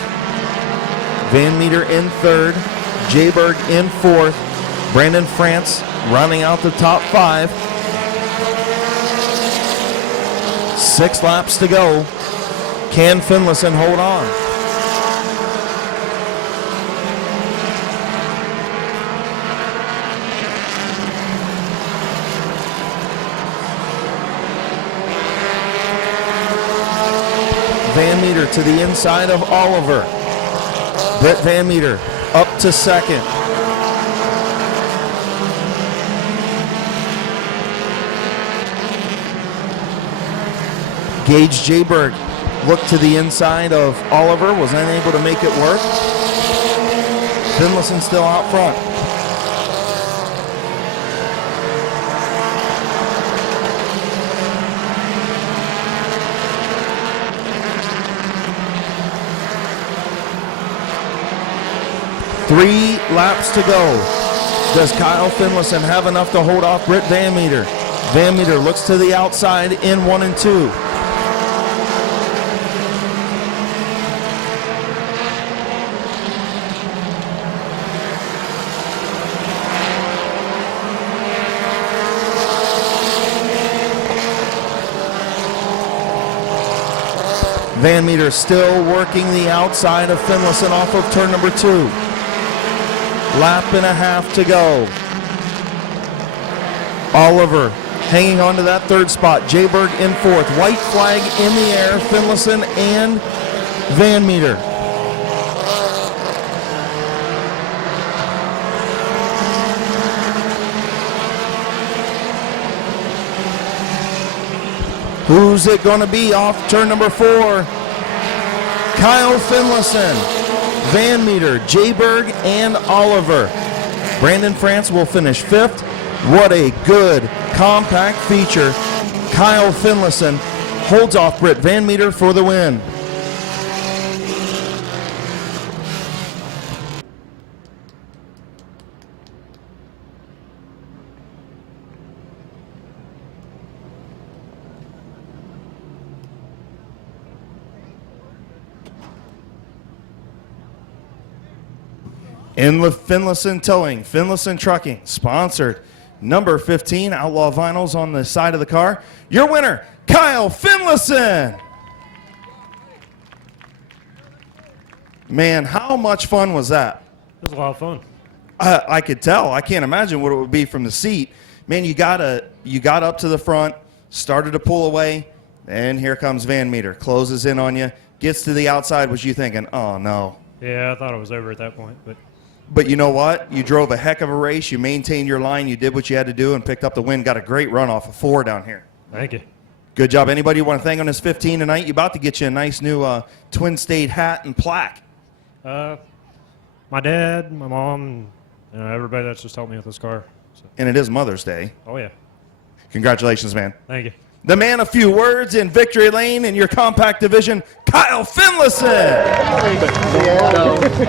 Van Meter in third. Jayberg in fourth. Brandon France rounding out the top 5. 6 laps to go. Can Finlayson hold on? Van Meter to the inside of Oliver. Britt Van Meter up to second. Gage Jayberg looked to the inside of Oliver, was unable to make it work. Finlayson still out front. Three laps to go. Does Kyle Finlayson have enough to hold off Britt Van Meter? Van Meter looks to the outside in 1 and 2. Van Meter still working the outside of Finlayson off of turn number 2. Lap and a half to go. Oliver hanging on to that third spot. Jayberg in fourth. White flag in the air. Finlayson and Van Meter. Who's it going to be off turn number 4? Kyle Finlayson, Van Meter, Jayberg, and Oliver. Brandon France will finish 5th. What a good compact feature. Kyle Finlayson holds off Britt Van Meter for the win. Inlet Finlayson Towing, Finlayson Trucking, sponsored. Number 15, Outlaw Vinyls on the side of the car. Your winner, Kyle Finlayson. Man, how much fun was that? It was a lot of fun. I could tell. I can't imagine what it would be from the seat. Man, you got up to the front, started to pull away, and here comes Van Meter. Closes in on you, gets to the outside. Was you thinking, oh, no. Yeah, I thought it was over at that point. But you know what? You drove a heck of a race. You maintained your line. You did what you had to do and picked up the win. Got a great run off of 4 down here. Thank you. Good job. Anybody you want to thank on this 15 tonight? You're about to get you a nice new Twin State hat and plaque. My dad, my mom, and everybody that's just helped me with this car. So. And it is Mother's Day. Oh, yeah. Congratulations, man. Thank you. The man of few words in victory lane in your compact division, Kyle Finlayson.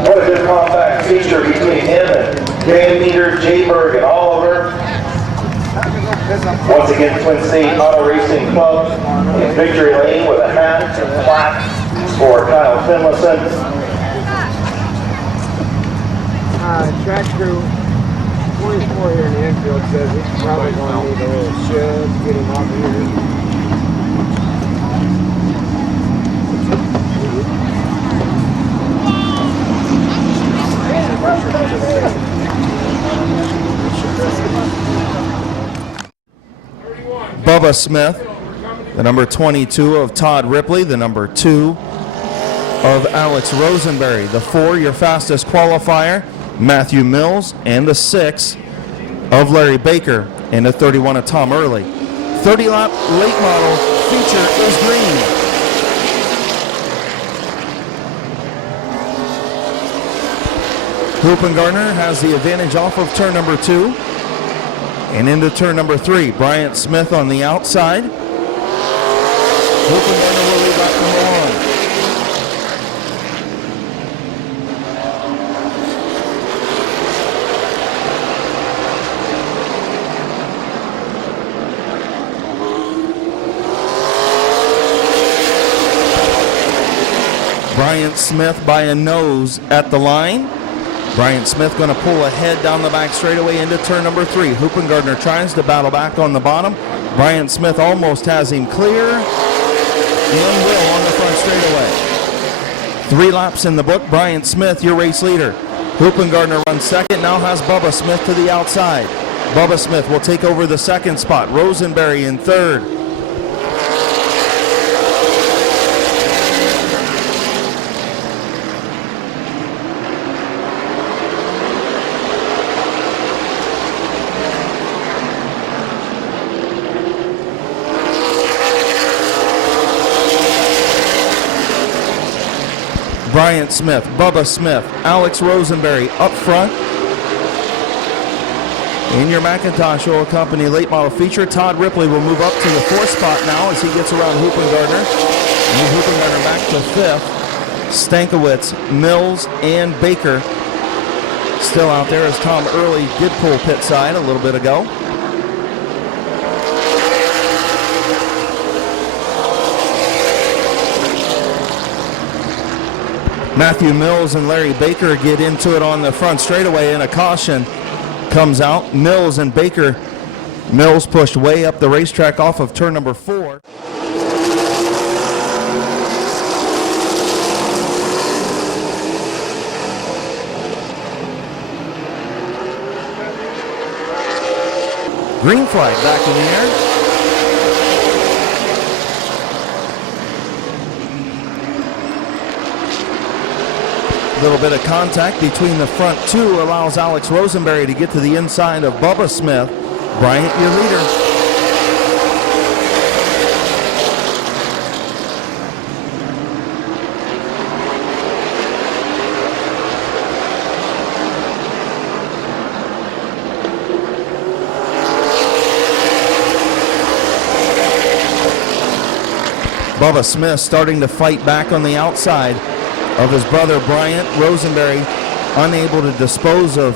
What a good compact feature between him and Dan Meter, Jay Berg, and Oliver. Once again, Twin State Auto Racing Club in victory lane with a hat and plaque for Kyle Finlayson. Track crew 24 here in the infield says he's probably going to need a little shove to get him off Bubba Smith, the number 22 of Todd Ripley, the number 2 of Alex Rosenberry, the 4, your fastest qualifier, Matthew Mills, and the 6 of Larry Baker, and the 31 of Tom Early. 30-lap late model feature is green. Hoopengartner has the advantage off of turn number 2. And into turn number 3, Bryant Smith on the outside. Hoopengartner will lead lap number 1. Bryant Smith by a nose at the line. Bryant Smith going to pull ahead down the back straightaway into turn number 3. Hoopengartner tries to battle back on the bottom. Bryant Smith almost has him clear. And will on the front straightaway. 3 laps in the book. Bryant Smith, your race leader. Hoopengartner runs second, now has Bubba Smith to the outside. Bubba Smith will take over the second spot. Rosenberry in third. Bryant Smith, Bubba Smith, Alex Rosenberry up front. In your McIntosh Oil Company late model feature, Todd Ripley will move up to the 4th spot now as he gets around Hoopengartner. Move Hoopengartner back to 5th. Stankiewicz, Mills, and Baker still out there as Tom Early did pull pit side a little bit ago. Matthew Mills and Larry Baker get into it on the front straightaway, and a caution comes out. Mills and Baker. Mills pushed way up the racetrack off of turn number 4. Green flag back in the air. A little bit of contact between the front 2 allows Alex Rosenberry to get to the inside of Bubba Smith. Bryant, your leader. Bubba Smith starting to fight back on the outside of his brother Bryant. Rosenberry unable to dispose of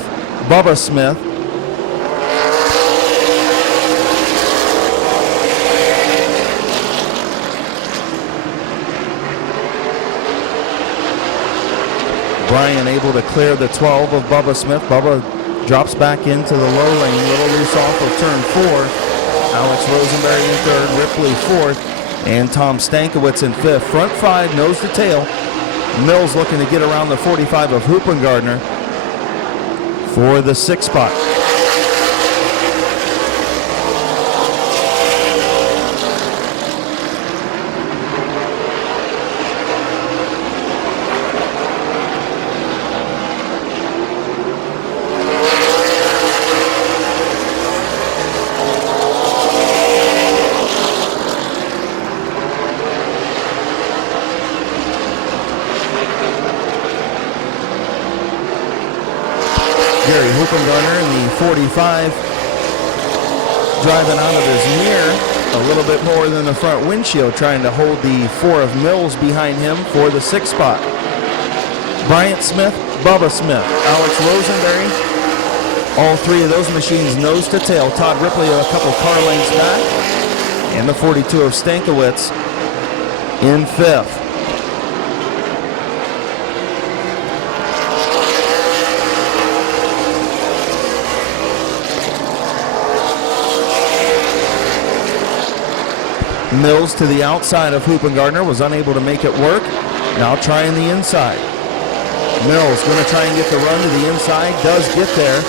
Bubba Smith. Bryant able to clear the 12 of Bubba Smith. Bubba drops back into the low lane, a little loose off of turn 4. Alex Rosenberry in 3rd, Ripley 4th, and Tom Stankiewicz in 5th. Front 5, nose to tail. Mills looking to get around the 45 of Hoopengartner for the 6th spot. Hoopengarner in the 45, driving out of his mirror a little bit more than the front windshield, trying to hold the 4 of Mills behind him for the 6th spot. Bryant Smith, Bubba Smith, Alex Rosenberry, all 3 of those machines nose to tail. Todd Ripley a couple car lengths back, and the 42 of Stankiewicz in 5th. Mills to the outside of Hoopengartner, was unable to make it work. Now trying the inside. Mills going to try and get the run to the inside, does get there.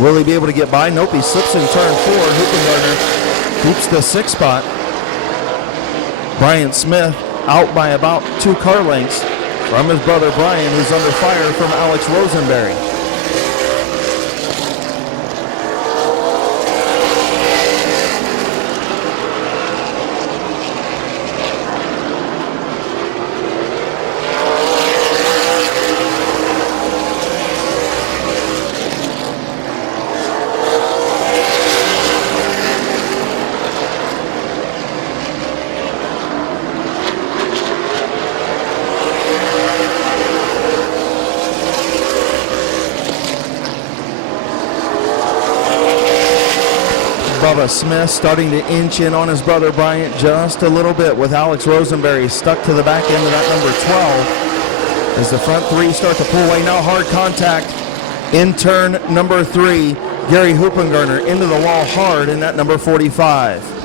Will he be able to get by? Nope, he slips in turn 4. Hoopengartner keeps the 6th spot. Bryant Smith out by about 2 car lengths from his brother Brian, who's under fire from Alex Rosenberry. Bubba Smith starting to inch in on his brother Bryant just a little bit, with Alex Rosenberry stuck to the back end of that number 12 as the front 3 start to pull away. Now hard contact in turn number 3. Gary Hoopengartner into the wall hard in that number 45.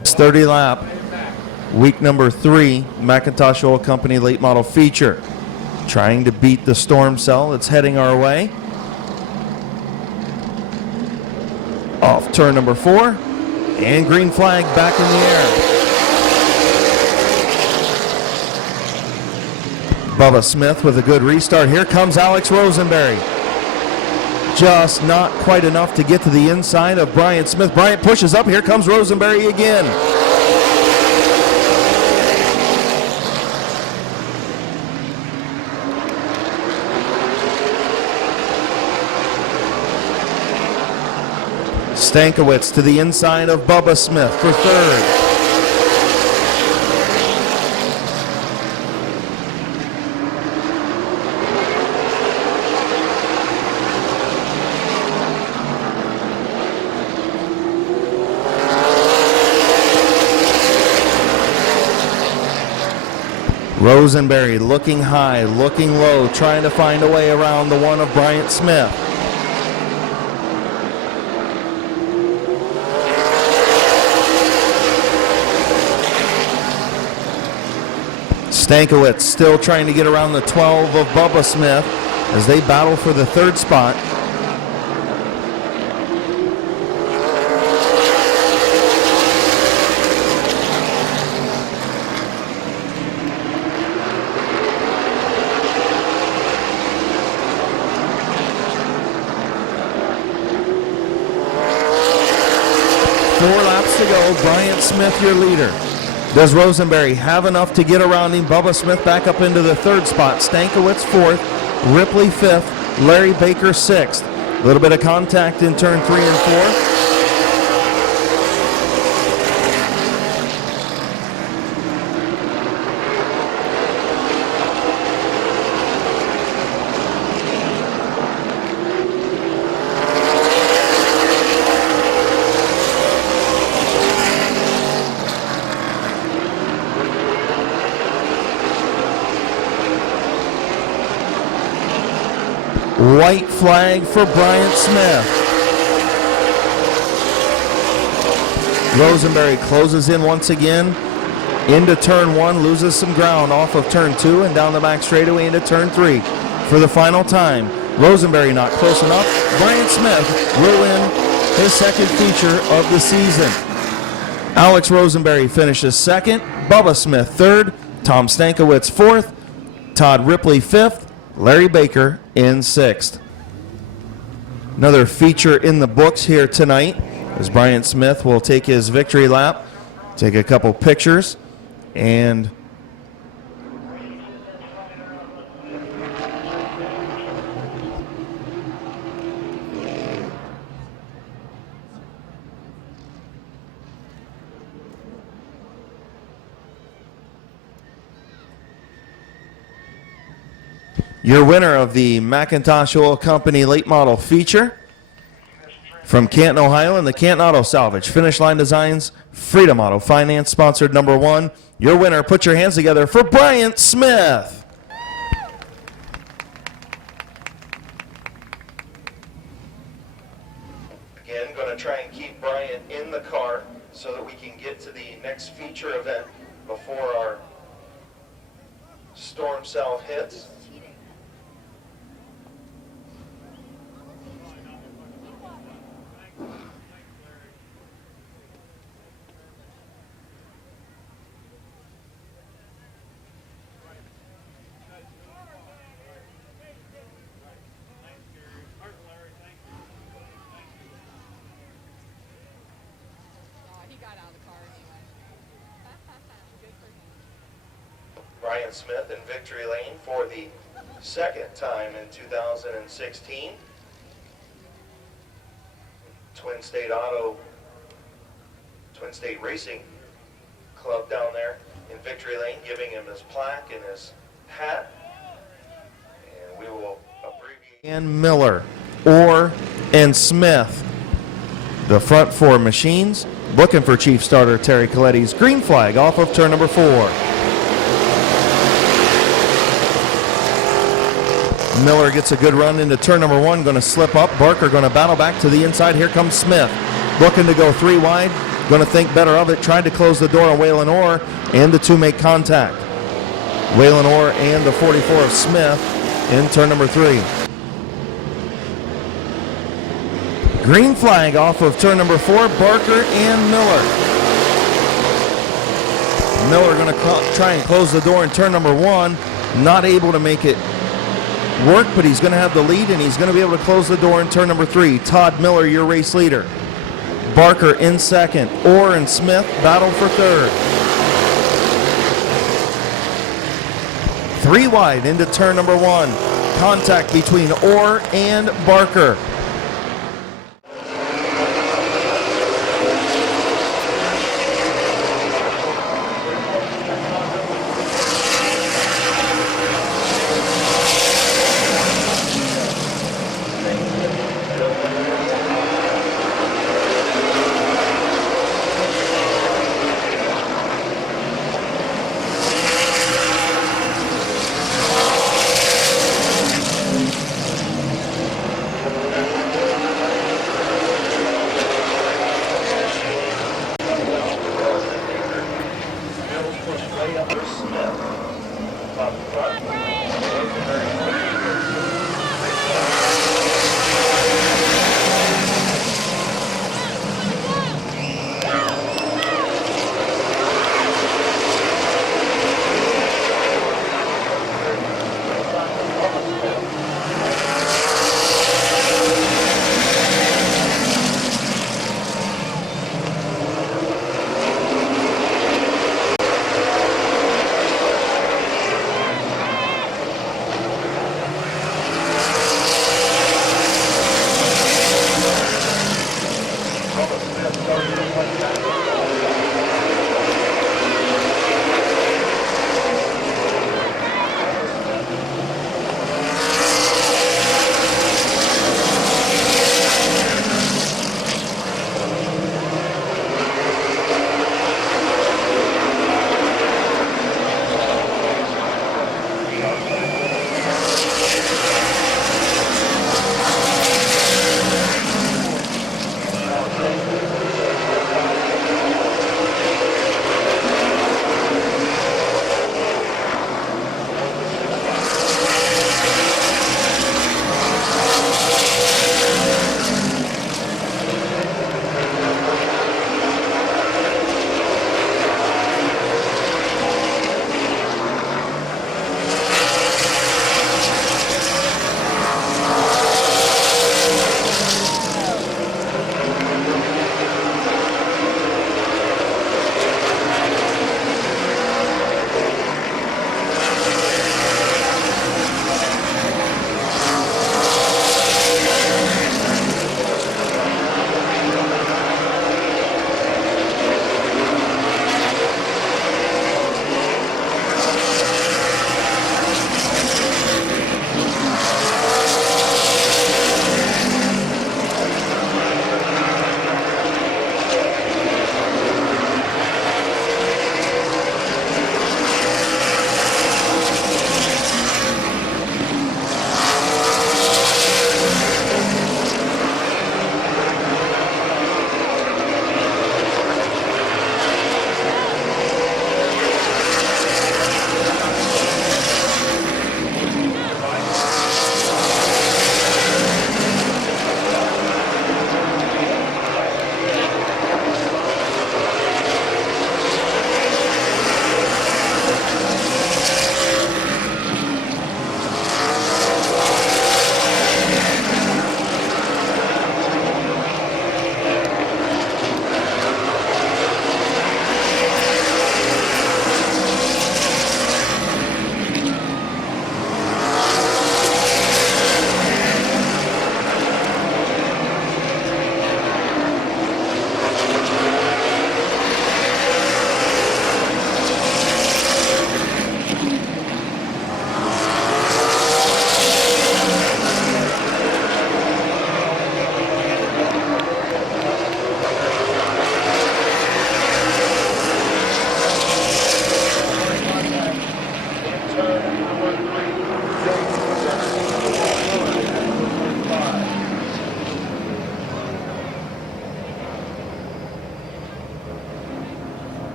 It's 30 lap, week number 3, McIntosh Oil Company late model feature. Trying to beat the storm cell that's heading our way. Off turn number 4, and green flag back in the air. Bubba Smith with a good restart. Here comes Alex Rosenberry. Just not quite enough to get to the inside of Bryant Smith. Bryant pushes up. Here comes Rosenberry again. Stankiewicz to the inside of Bubba Smith for 3rd. Rosenberry looking high, looking low, trying to find a way around the 1 of Bryant Smith. Stankiewicz still trying to get around the 12 of Bubba Smith as they battle for the 3rd spot. To go, Bryant Smith your leader. Does Rosenberry have enough to get around him? Bubba Smith back up into the 3rd spot. Stankiewicz 4th, Ripley 5th, Larry Baker 6th. A little bit of contact in turn 3 and 4. White flag for Bryant Smith. Rosenberry closes in once again into turn 1, loses some ground off of turn 2 and down the back straightaway into turn 3 for the final time. Rosenberry not close enough. Bryant Smith will win his second feature of the season. Alex Rosenberry finishes second, Bubba Smith third, Tom Stankiewicz fourth, Todd Ripley fifth, Larry Baker in sixth. Another feature in the books here tonight as Bryant Smith will take his victory lap, take a couple pictures, and your winner of the McIntosh Oil Company late model feature from Canton, Ohio, and the Canton Auto Salvage. Finish Line Designs, Freedom Auto Finance, sponsored number 1. Your winner, put your hands together for Bryant Smith. Again, going to try and keep Bryant in the car so that we can get to the next feature event before our storm cell hits. Bryant Smith in victory lane for the second time in 2016. Twin State Racing Club down there in victory lane, giving him his plaque and his hat. And we will abbreviate. And Miller, Orr, and Smith. The front four machines looking for Chief Starter Terry Coletti's green flag off of turn number 4. Miller gets a good run into turn number 1, going to slip up. Barker going to battle back to the inside. Here comes Smith, looking to go 3 wide, going to think better of it. Tried to close the door on Waylon Orr, and the two make contact. Waylon Orr and the 44 of Smith in turn number 3. Green flag off of turn number 4, Barker and Miller. Miller going to try and close the door in turn number 1, not able to make it work, but he's going to have the lead, and he's going to be able to close the door in turn number 3. Todd Miller, your race leader. Barker in second. Orr and Smith battle for third. 3 wide into turn number 1. Contact between Orr and Barker.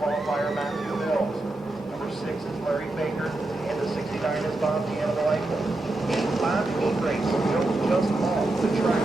qualifier Matthew Mills. Number 6 is Larry Baker, and the 69 is Bob Animal Eichel. In 5 heat race, just off the track.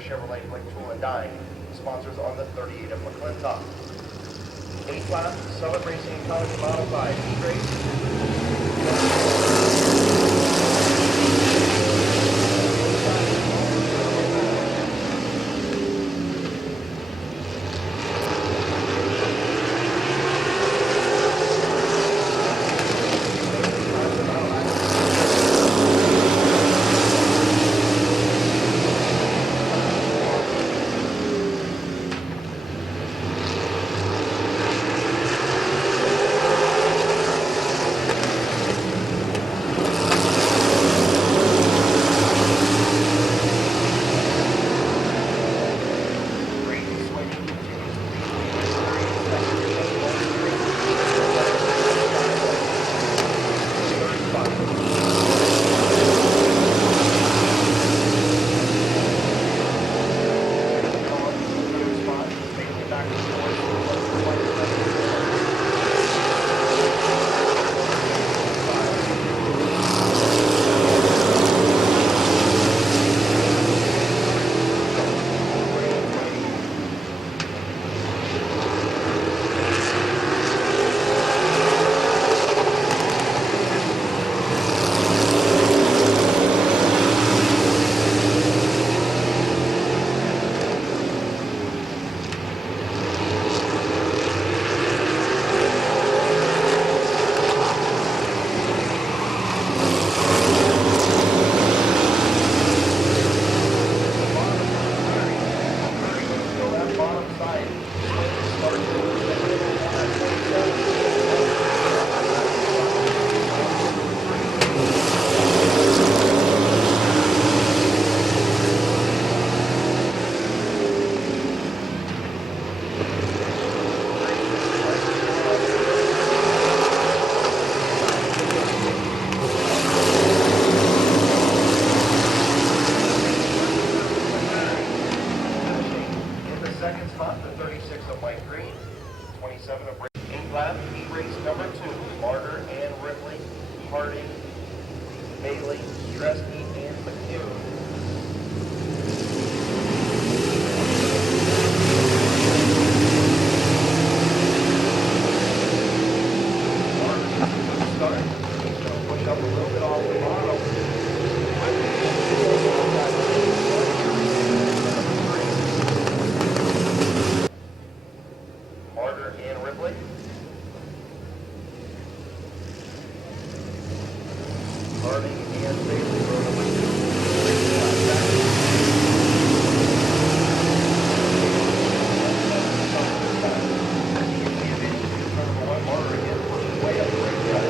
Chevrolet Blake Tool and Die, sponsors on the 38 of McClintock. A-Class, Summit Racing and College Modified, heat 7 of race. 8 lap, heat race number 2, Martyr and Ripley, Harding, Bailey, Stresky, and McHugh. Start. He's going to push up a little bit off the bottom. Martyr and Ripley. Harding and Bailey row number 2. Number 1, Martyr again, pushing way up the racetrack.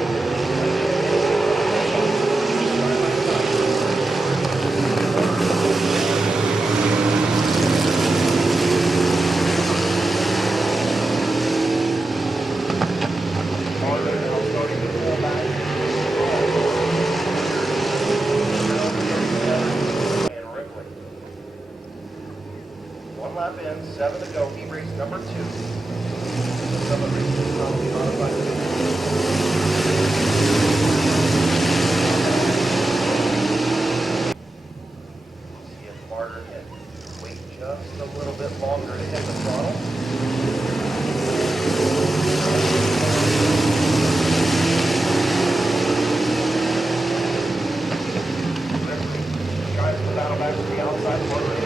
One lap in, 7 to go. Heat race number 2. Some of the races probably modified. See if Martyr can wait just a little bit longer to hit the throttle. Tries to battle back to the outside. Martyr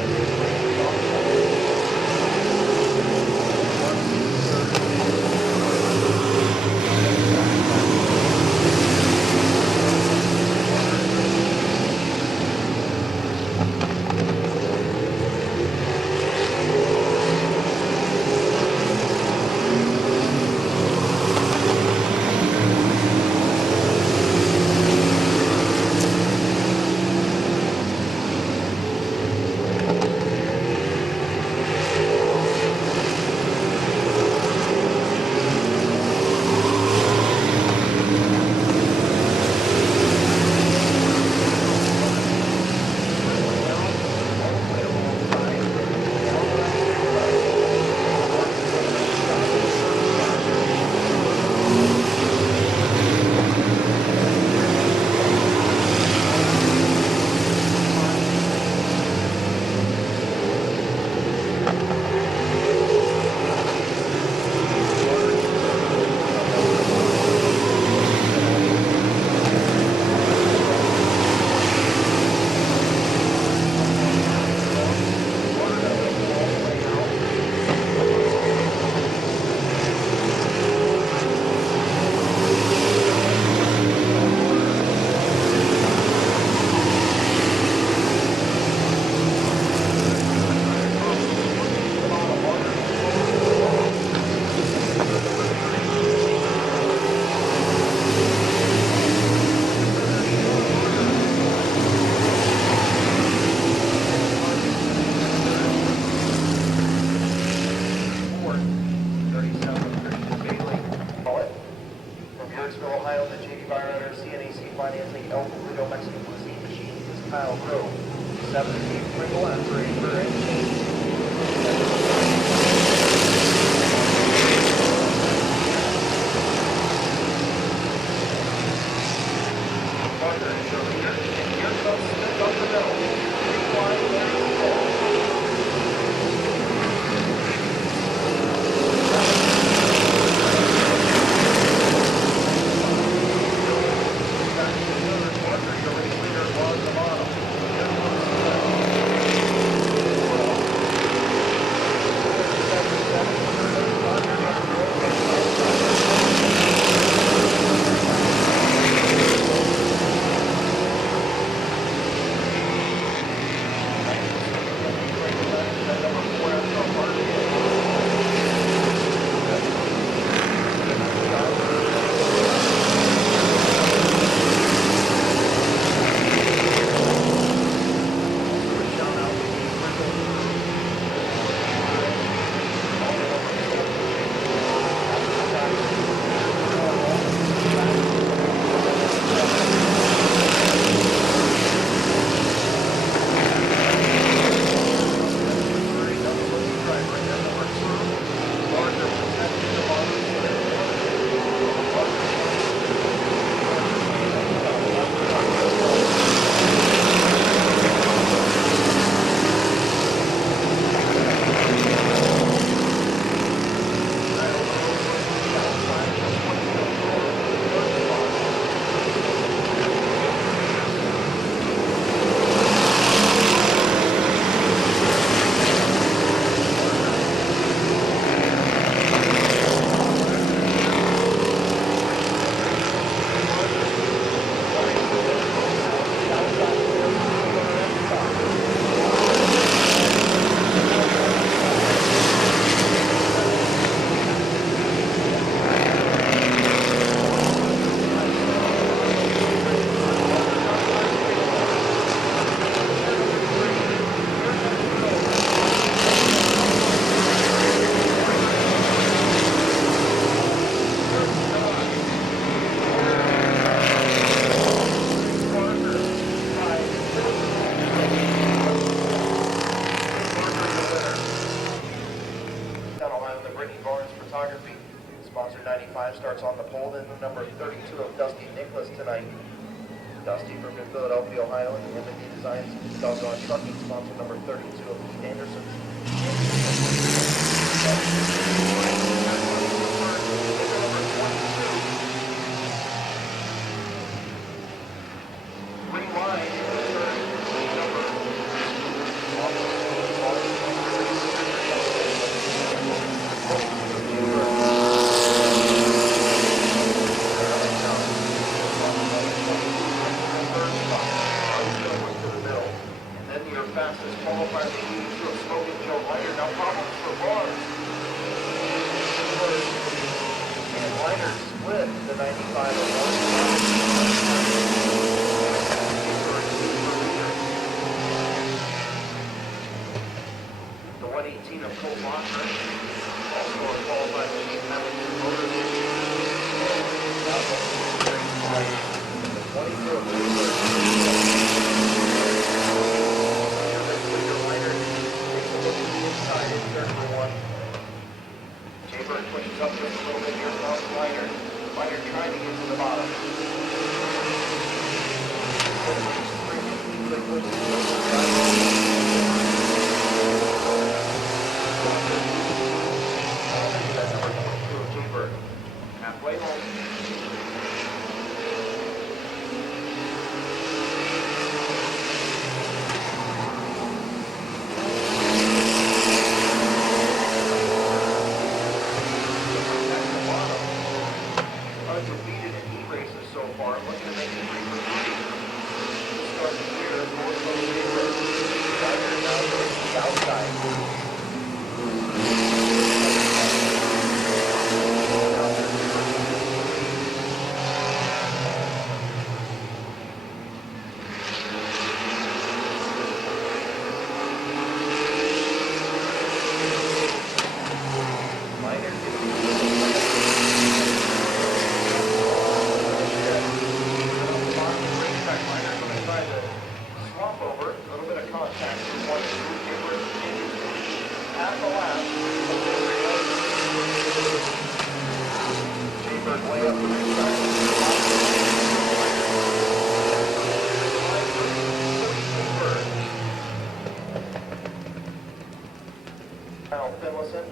5 starts on the pole, then the number 32 of Dusty Nicholas tonight. Dusty from Philadelphia, Ohio, and M&D Designs Doggone Trucking, sponsor number 32 of Pete Anderson. Green line, fastest qualifier to Smoking Joe Leiter. Now problems for Barnes. And Leiter split the 95 of the 118 of Cole Locker. Also a qualified machine Hamilton Motors. The 22 of inside in turn number 1. Jaybird pushes up just a little bit here from Leiter. Leiter trying to get to the bottom. That's number 22 of Jaybird. Halfway home. Undefeated in heat races so far, looking to make it 3 for 3. Start the year, fourth from Jaybird. Leiter now goes to the outside. Finlayson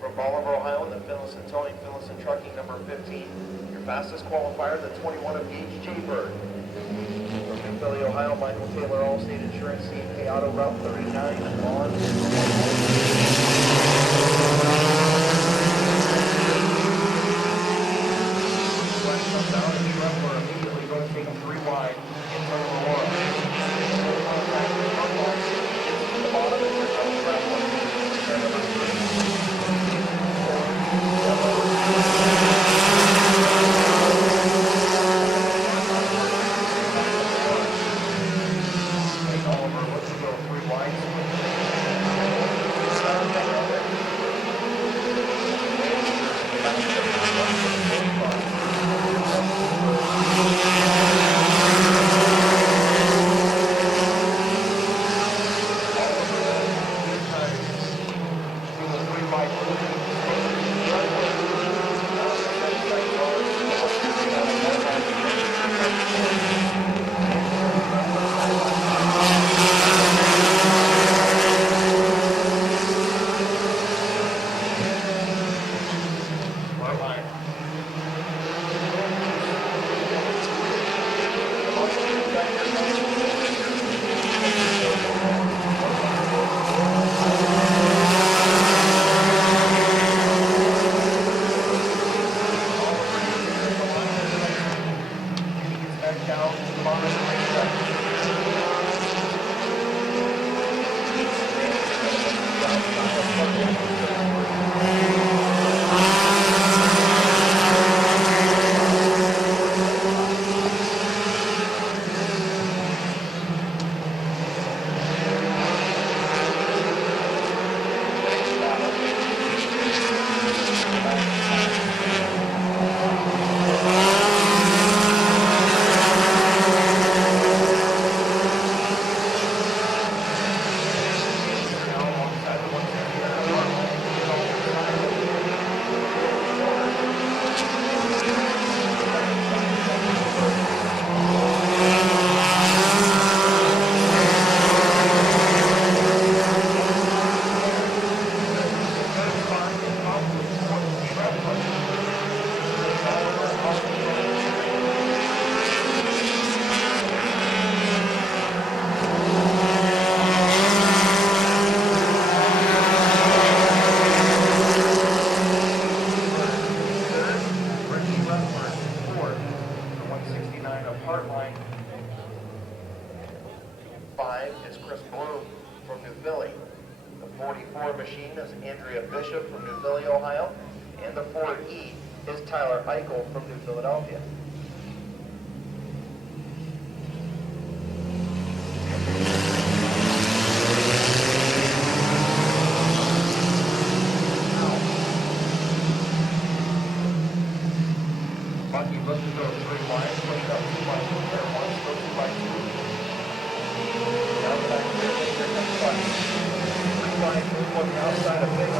from Bolivar, Ohio, and the Finlayson Towing, Finlayson Trucking, number 15. Your fastest qualifier, the 21 of Gage Jaybird. From Mid-Vale, Ohio, Michael Taylor, Allstate Insurance, CK Auto, Route 39, and Vaughn. Comes down and we're immediately going to take them 3 wide in front of Aurora. The bottom is your double track one. Number 3. Oliver looks to go 3 wide. 44 machine is Andrea Bishop from New Philly, Ohio. And the 4E is Tyler Eichel from New Philadelphia. Bucky, look to go 3 lines, push up 2 by 2, there once, go 2 by 2. Down the back here, here comes Bucky. 3 lines, move on the outside of Big.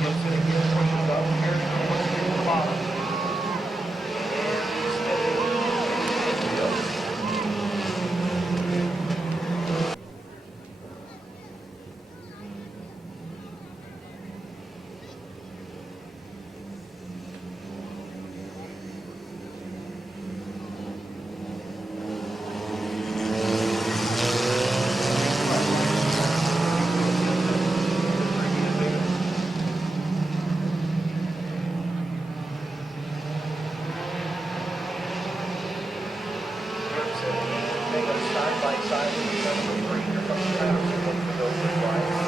Looks it again, pushes up, here comes to the bottom. And spinning. They go side by side with the number 3. Here comes Travis. Look for those 3 lines.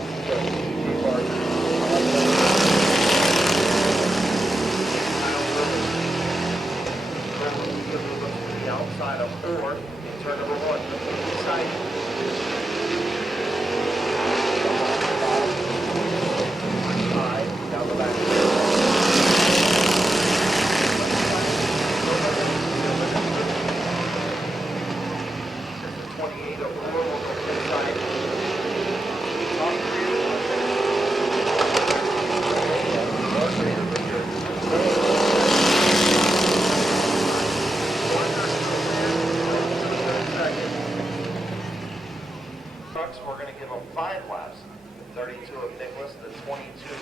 fastest goes. DJ Barker. To the outside of 4 in turn number 1. Inside. Down the back. This is 28 of 4. We'll go inside. Trucks, we're going to give them 5 laps. 32 of Nicholas, the 22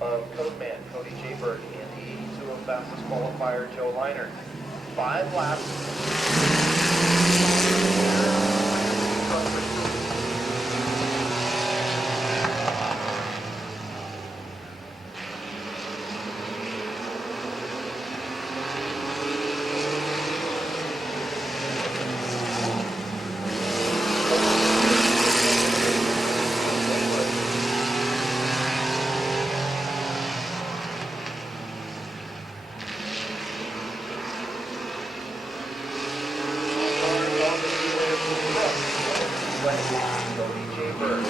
of Codeman, Cody Jaybird, and the 82 of fastest qualifier, Joe Liner. 5 laps. Cody Jaybird.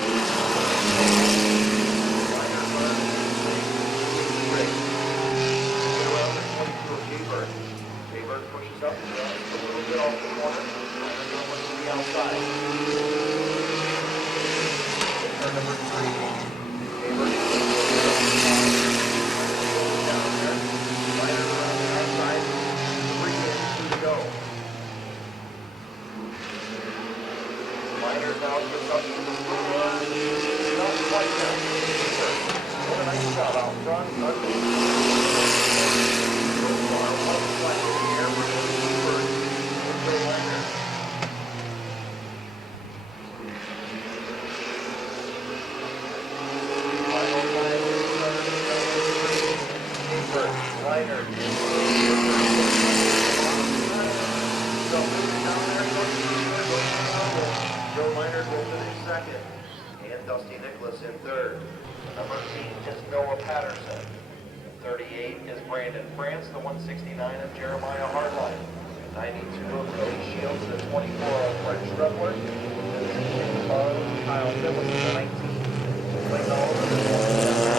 Jaybird pushes up and runs a little bit off the corner. Going to the outside. Turn number 3. Jaybird down there. Liner around the outside. 3 in, 2 to go. Liner now gets up to the floor. Not quite down. What a nice job out front. Liner. Joe Liner will finish second, and Dusty Nicholas in third. Number 18 is Noah Patterson. 38 is Brandon France, the 169 of Jeremiah Hardline. 92 of Cody Shields, the 24 of Fred Strepler. Of Kyle Phillips, the 19. Blake Oliver, the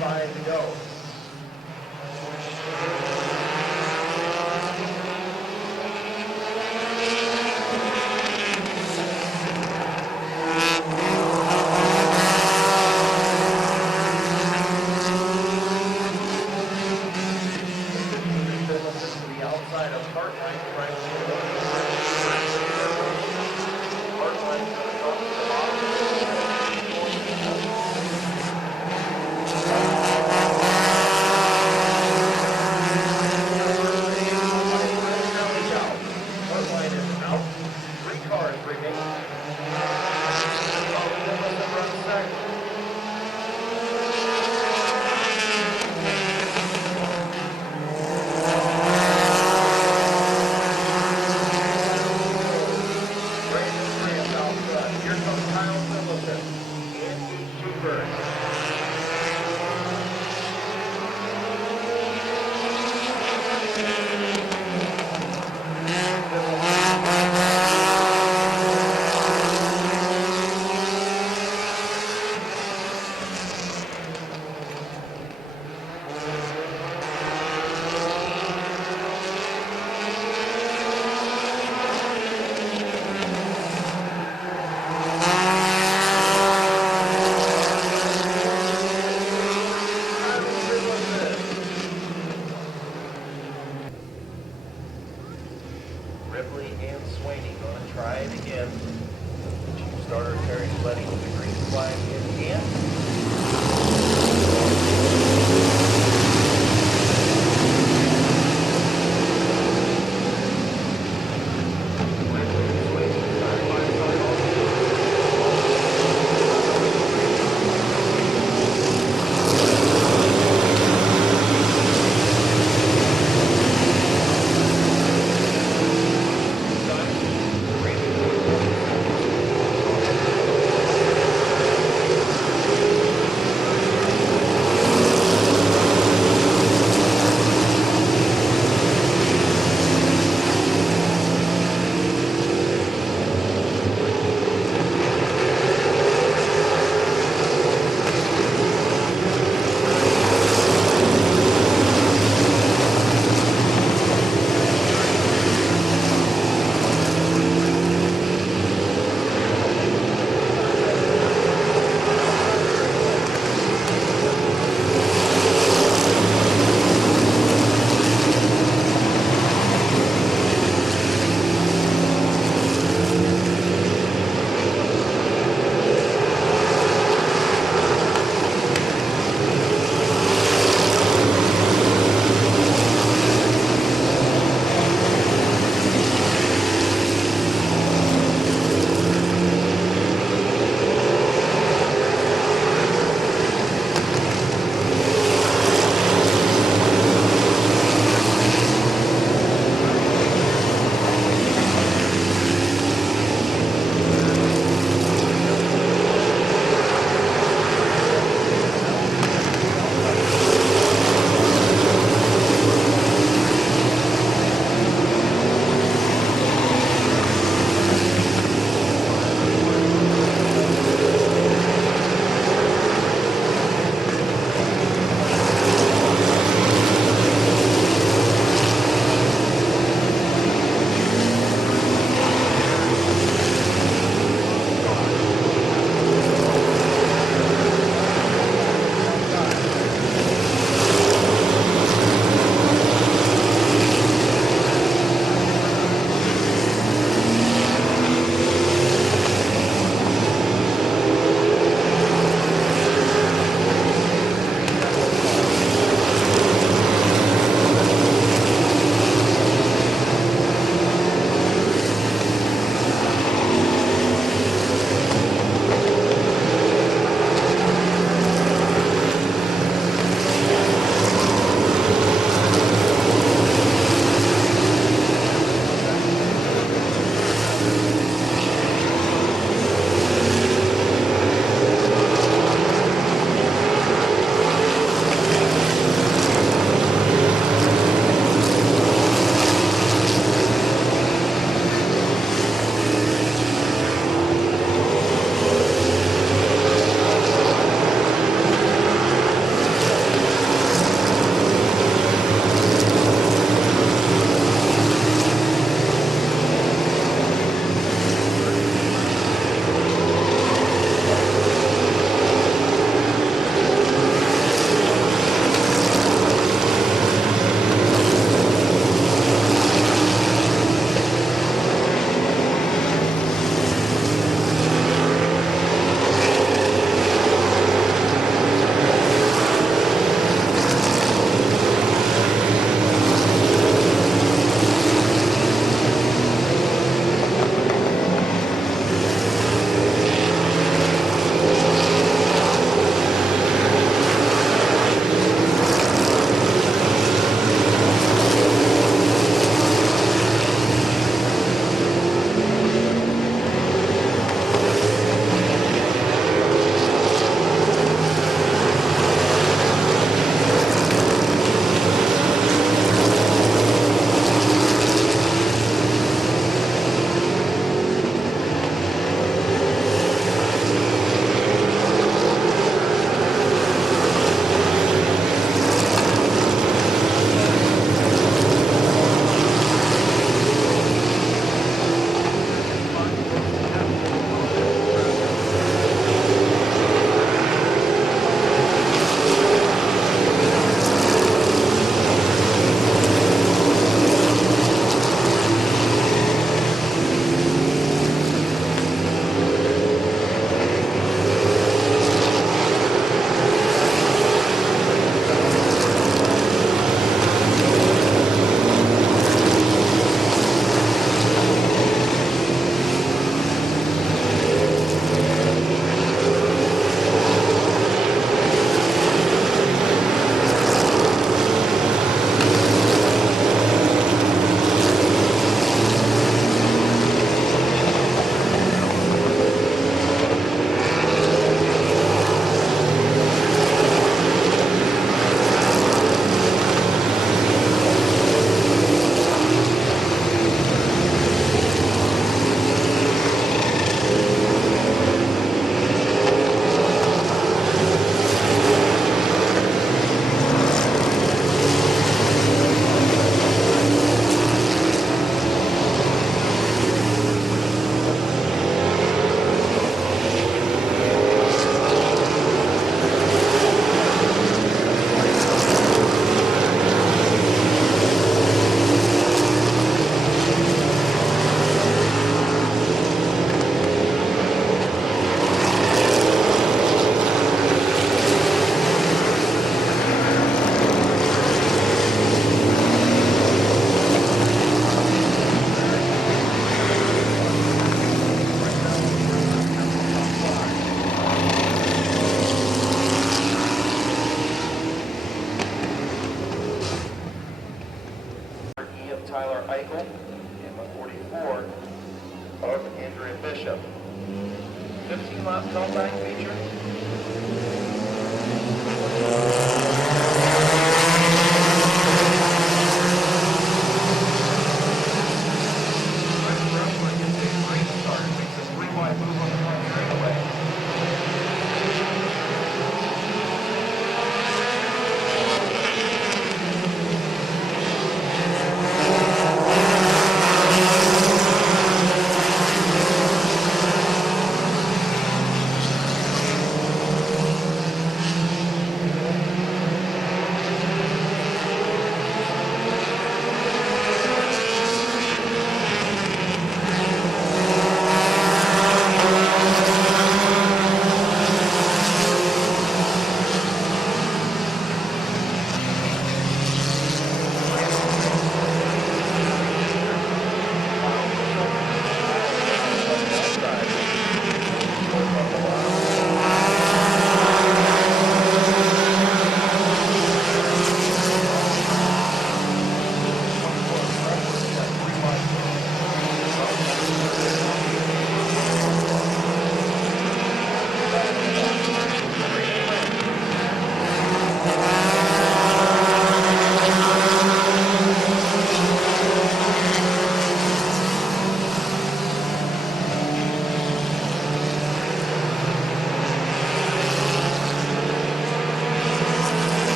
5 to go. Jaybird. Michael.